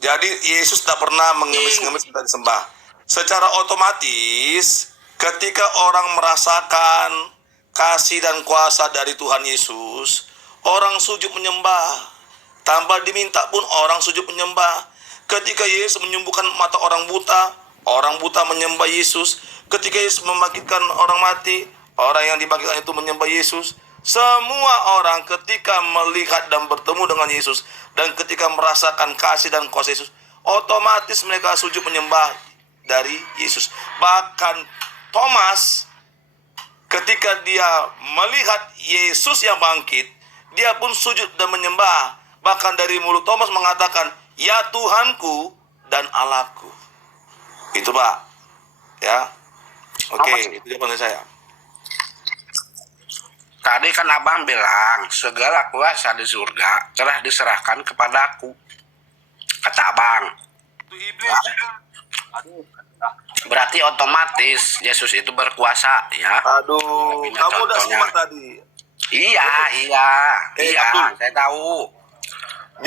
Jadi Yesus tak pernah mengemis-ngemis minta disembah. Secara otomatis ketika orang merasakan kasih dan kuasa dari Tuhan Yesus, orang sujud menyembah. Tanpa diminta pun orang sujud menyembah. Ketika Yesus menyembuhkan mata orang buta menyembah Yesus. Ketika Yesus membangkitkan orang mati, orang yang dibangkitkan itu menyembah Yesus. Semua orang ketika melihat dan bertemu dengan Yesus, dan ketika merasakan kasih dan kuasa Yesus, otomatis mereka sujud menyembah dari Yesus. Bahkan Thomas, ketika dia melihat Yesus yang bangkit, dia pun sujud dan menyembah. Bahkan dari mulut Thomas mengatakan, ya Tuhanku dan Allahku. Itu Pak. Ya. Oke, itu jawaban saya. tadi kan abang bilang segala kuasa di surga telah diserahkan kepadaku, kata abang. Berarti otomatis Yesus itu berkuasa ya. Aduh, kamu udah simak tadi. Iya, saya tahu.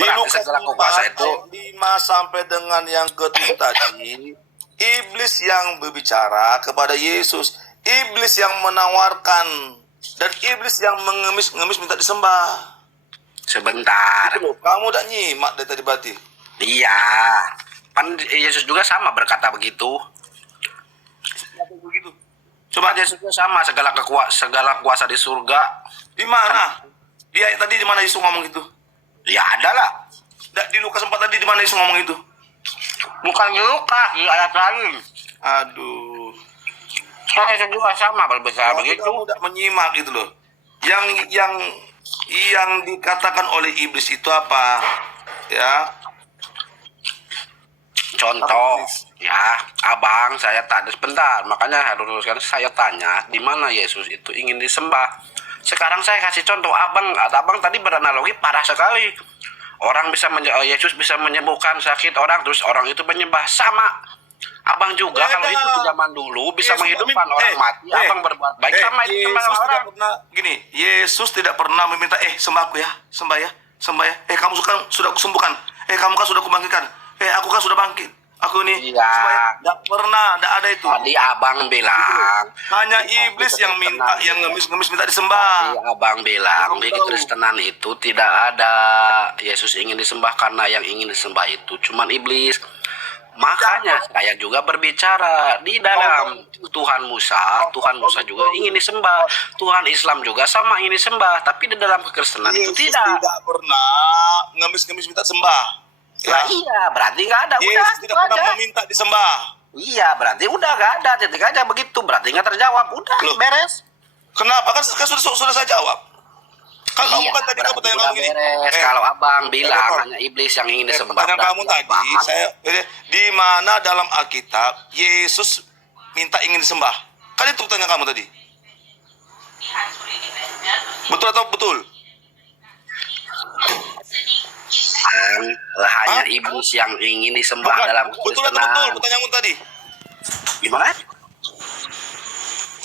Di Lukas segala kuasa itu 5 sampai dengan yang ke-7 tadi, iblis yang berbicara kepada Yesus, iblis yang menawarkan, dan iblis yang mengemis-ngemis minta disembah. Sebentar. Itu loh, kamu udah nyimak dari tadi berarti. Iya. Kan Yesus juga sama berkata begitu. Begitu. Coba Yesus juga sama, segala kuasa di surga. Di mana? Dia tadi di mana Yesus ngomong itu? Ya ada lah. Di Lukas 4 tadi di mana Yesus ngomong itu? Bukan di Lukas, di ayat lain. Aduh. Yesus juga sama berbicara begitu. Kamu udah menyimak gitu loh. Yang dikatakan oleh iblis itu apa? Ya. Contoh, ya, abang saya tadi sebentar, makanya harus luruskan. Saya tanya di mana Yesus itu ingin disembah. Sekarang saya kasih contoh, abang tadi beranalogi parah sekali. Orang Yesus bisa menyembuhkan sakit orang, terus orang itu menyembah sama. Abang juga kalau itu di zaman dulu bisa menghidupkan orang mati, abang berbuat baik sama itu sembah orang. Gini, Yesus tidak pernah meminta, sembah aku ya, sembah ya. Kamu sudah kusembuhkan. Kamu kan sudah kubangkitkan. Aku kan sudah bangkit. Aku ini Iya. tidak pernah, tidak ada itu. Tadi abang bilang Hanya iblis yang minta, yang ngemis minta disembah. Tadi abang bilang di kekristenan itu tidak ada Yesus ingin disembah karena yang ingin disembah itu cuman iblis. Makanya saya juga berbicara di dalam Tuhan Musa juga ingin disembah. Tuhan Islam juga sama ingin disembah, tapi di dalam kekristenan itu tidak pernah ngemis minta sembah. Ya, iya, berarti nggak ada. Yesus Udah, tidak pernah meminta disembah. Iya, berarti udah nggak ada. Titik aja begitu. Berarti nggak terjawab. Udah, beres. Kenapa? Kan sudah saya jawab. Kan kamu kan tadi kamu tanya kamu gini. Kalau abang bilang hanya iblis yang ingin disembah. Pertanyaan kamu tadi, di mana dalam Alkitab Yesus minta ingin disembah? Kan itu pertanyaan kamu tadi. Betul atau betul? Hanya iblis yang ingin disembah dalam betul atau betul pertanyaanmu tadi? Gimana?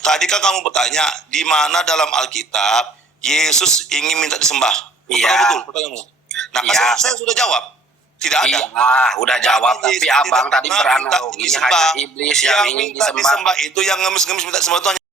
Tadi kan kamu bertanya di mana dalam Alkitab Yesus ingin minta disembah. Betul atau betul pertanyaanmu? Nah, saya sudah jawab. Tidak ada. Iya, udah jawab. Tapi abang tadi beranalogi hanya iblis yang ingin disembah. Itu yang ngemis minta disembah itu hanya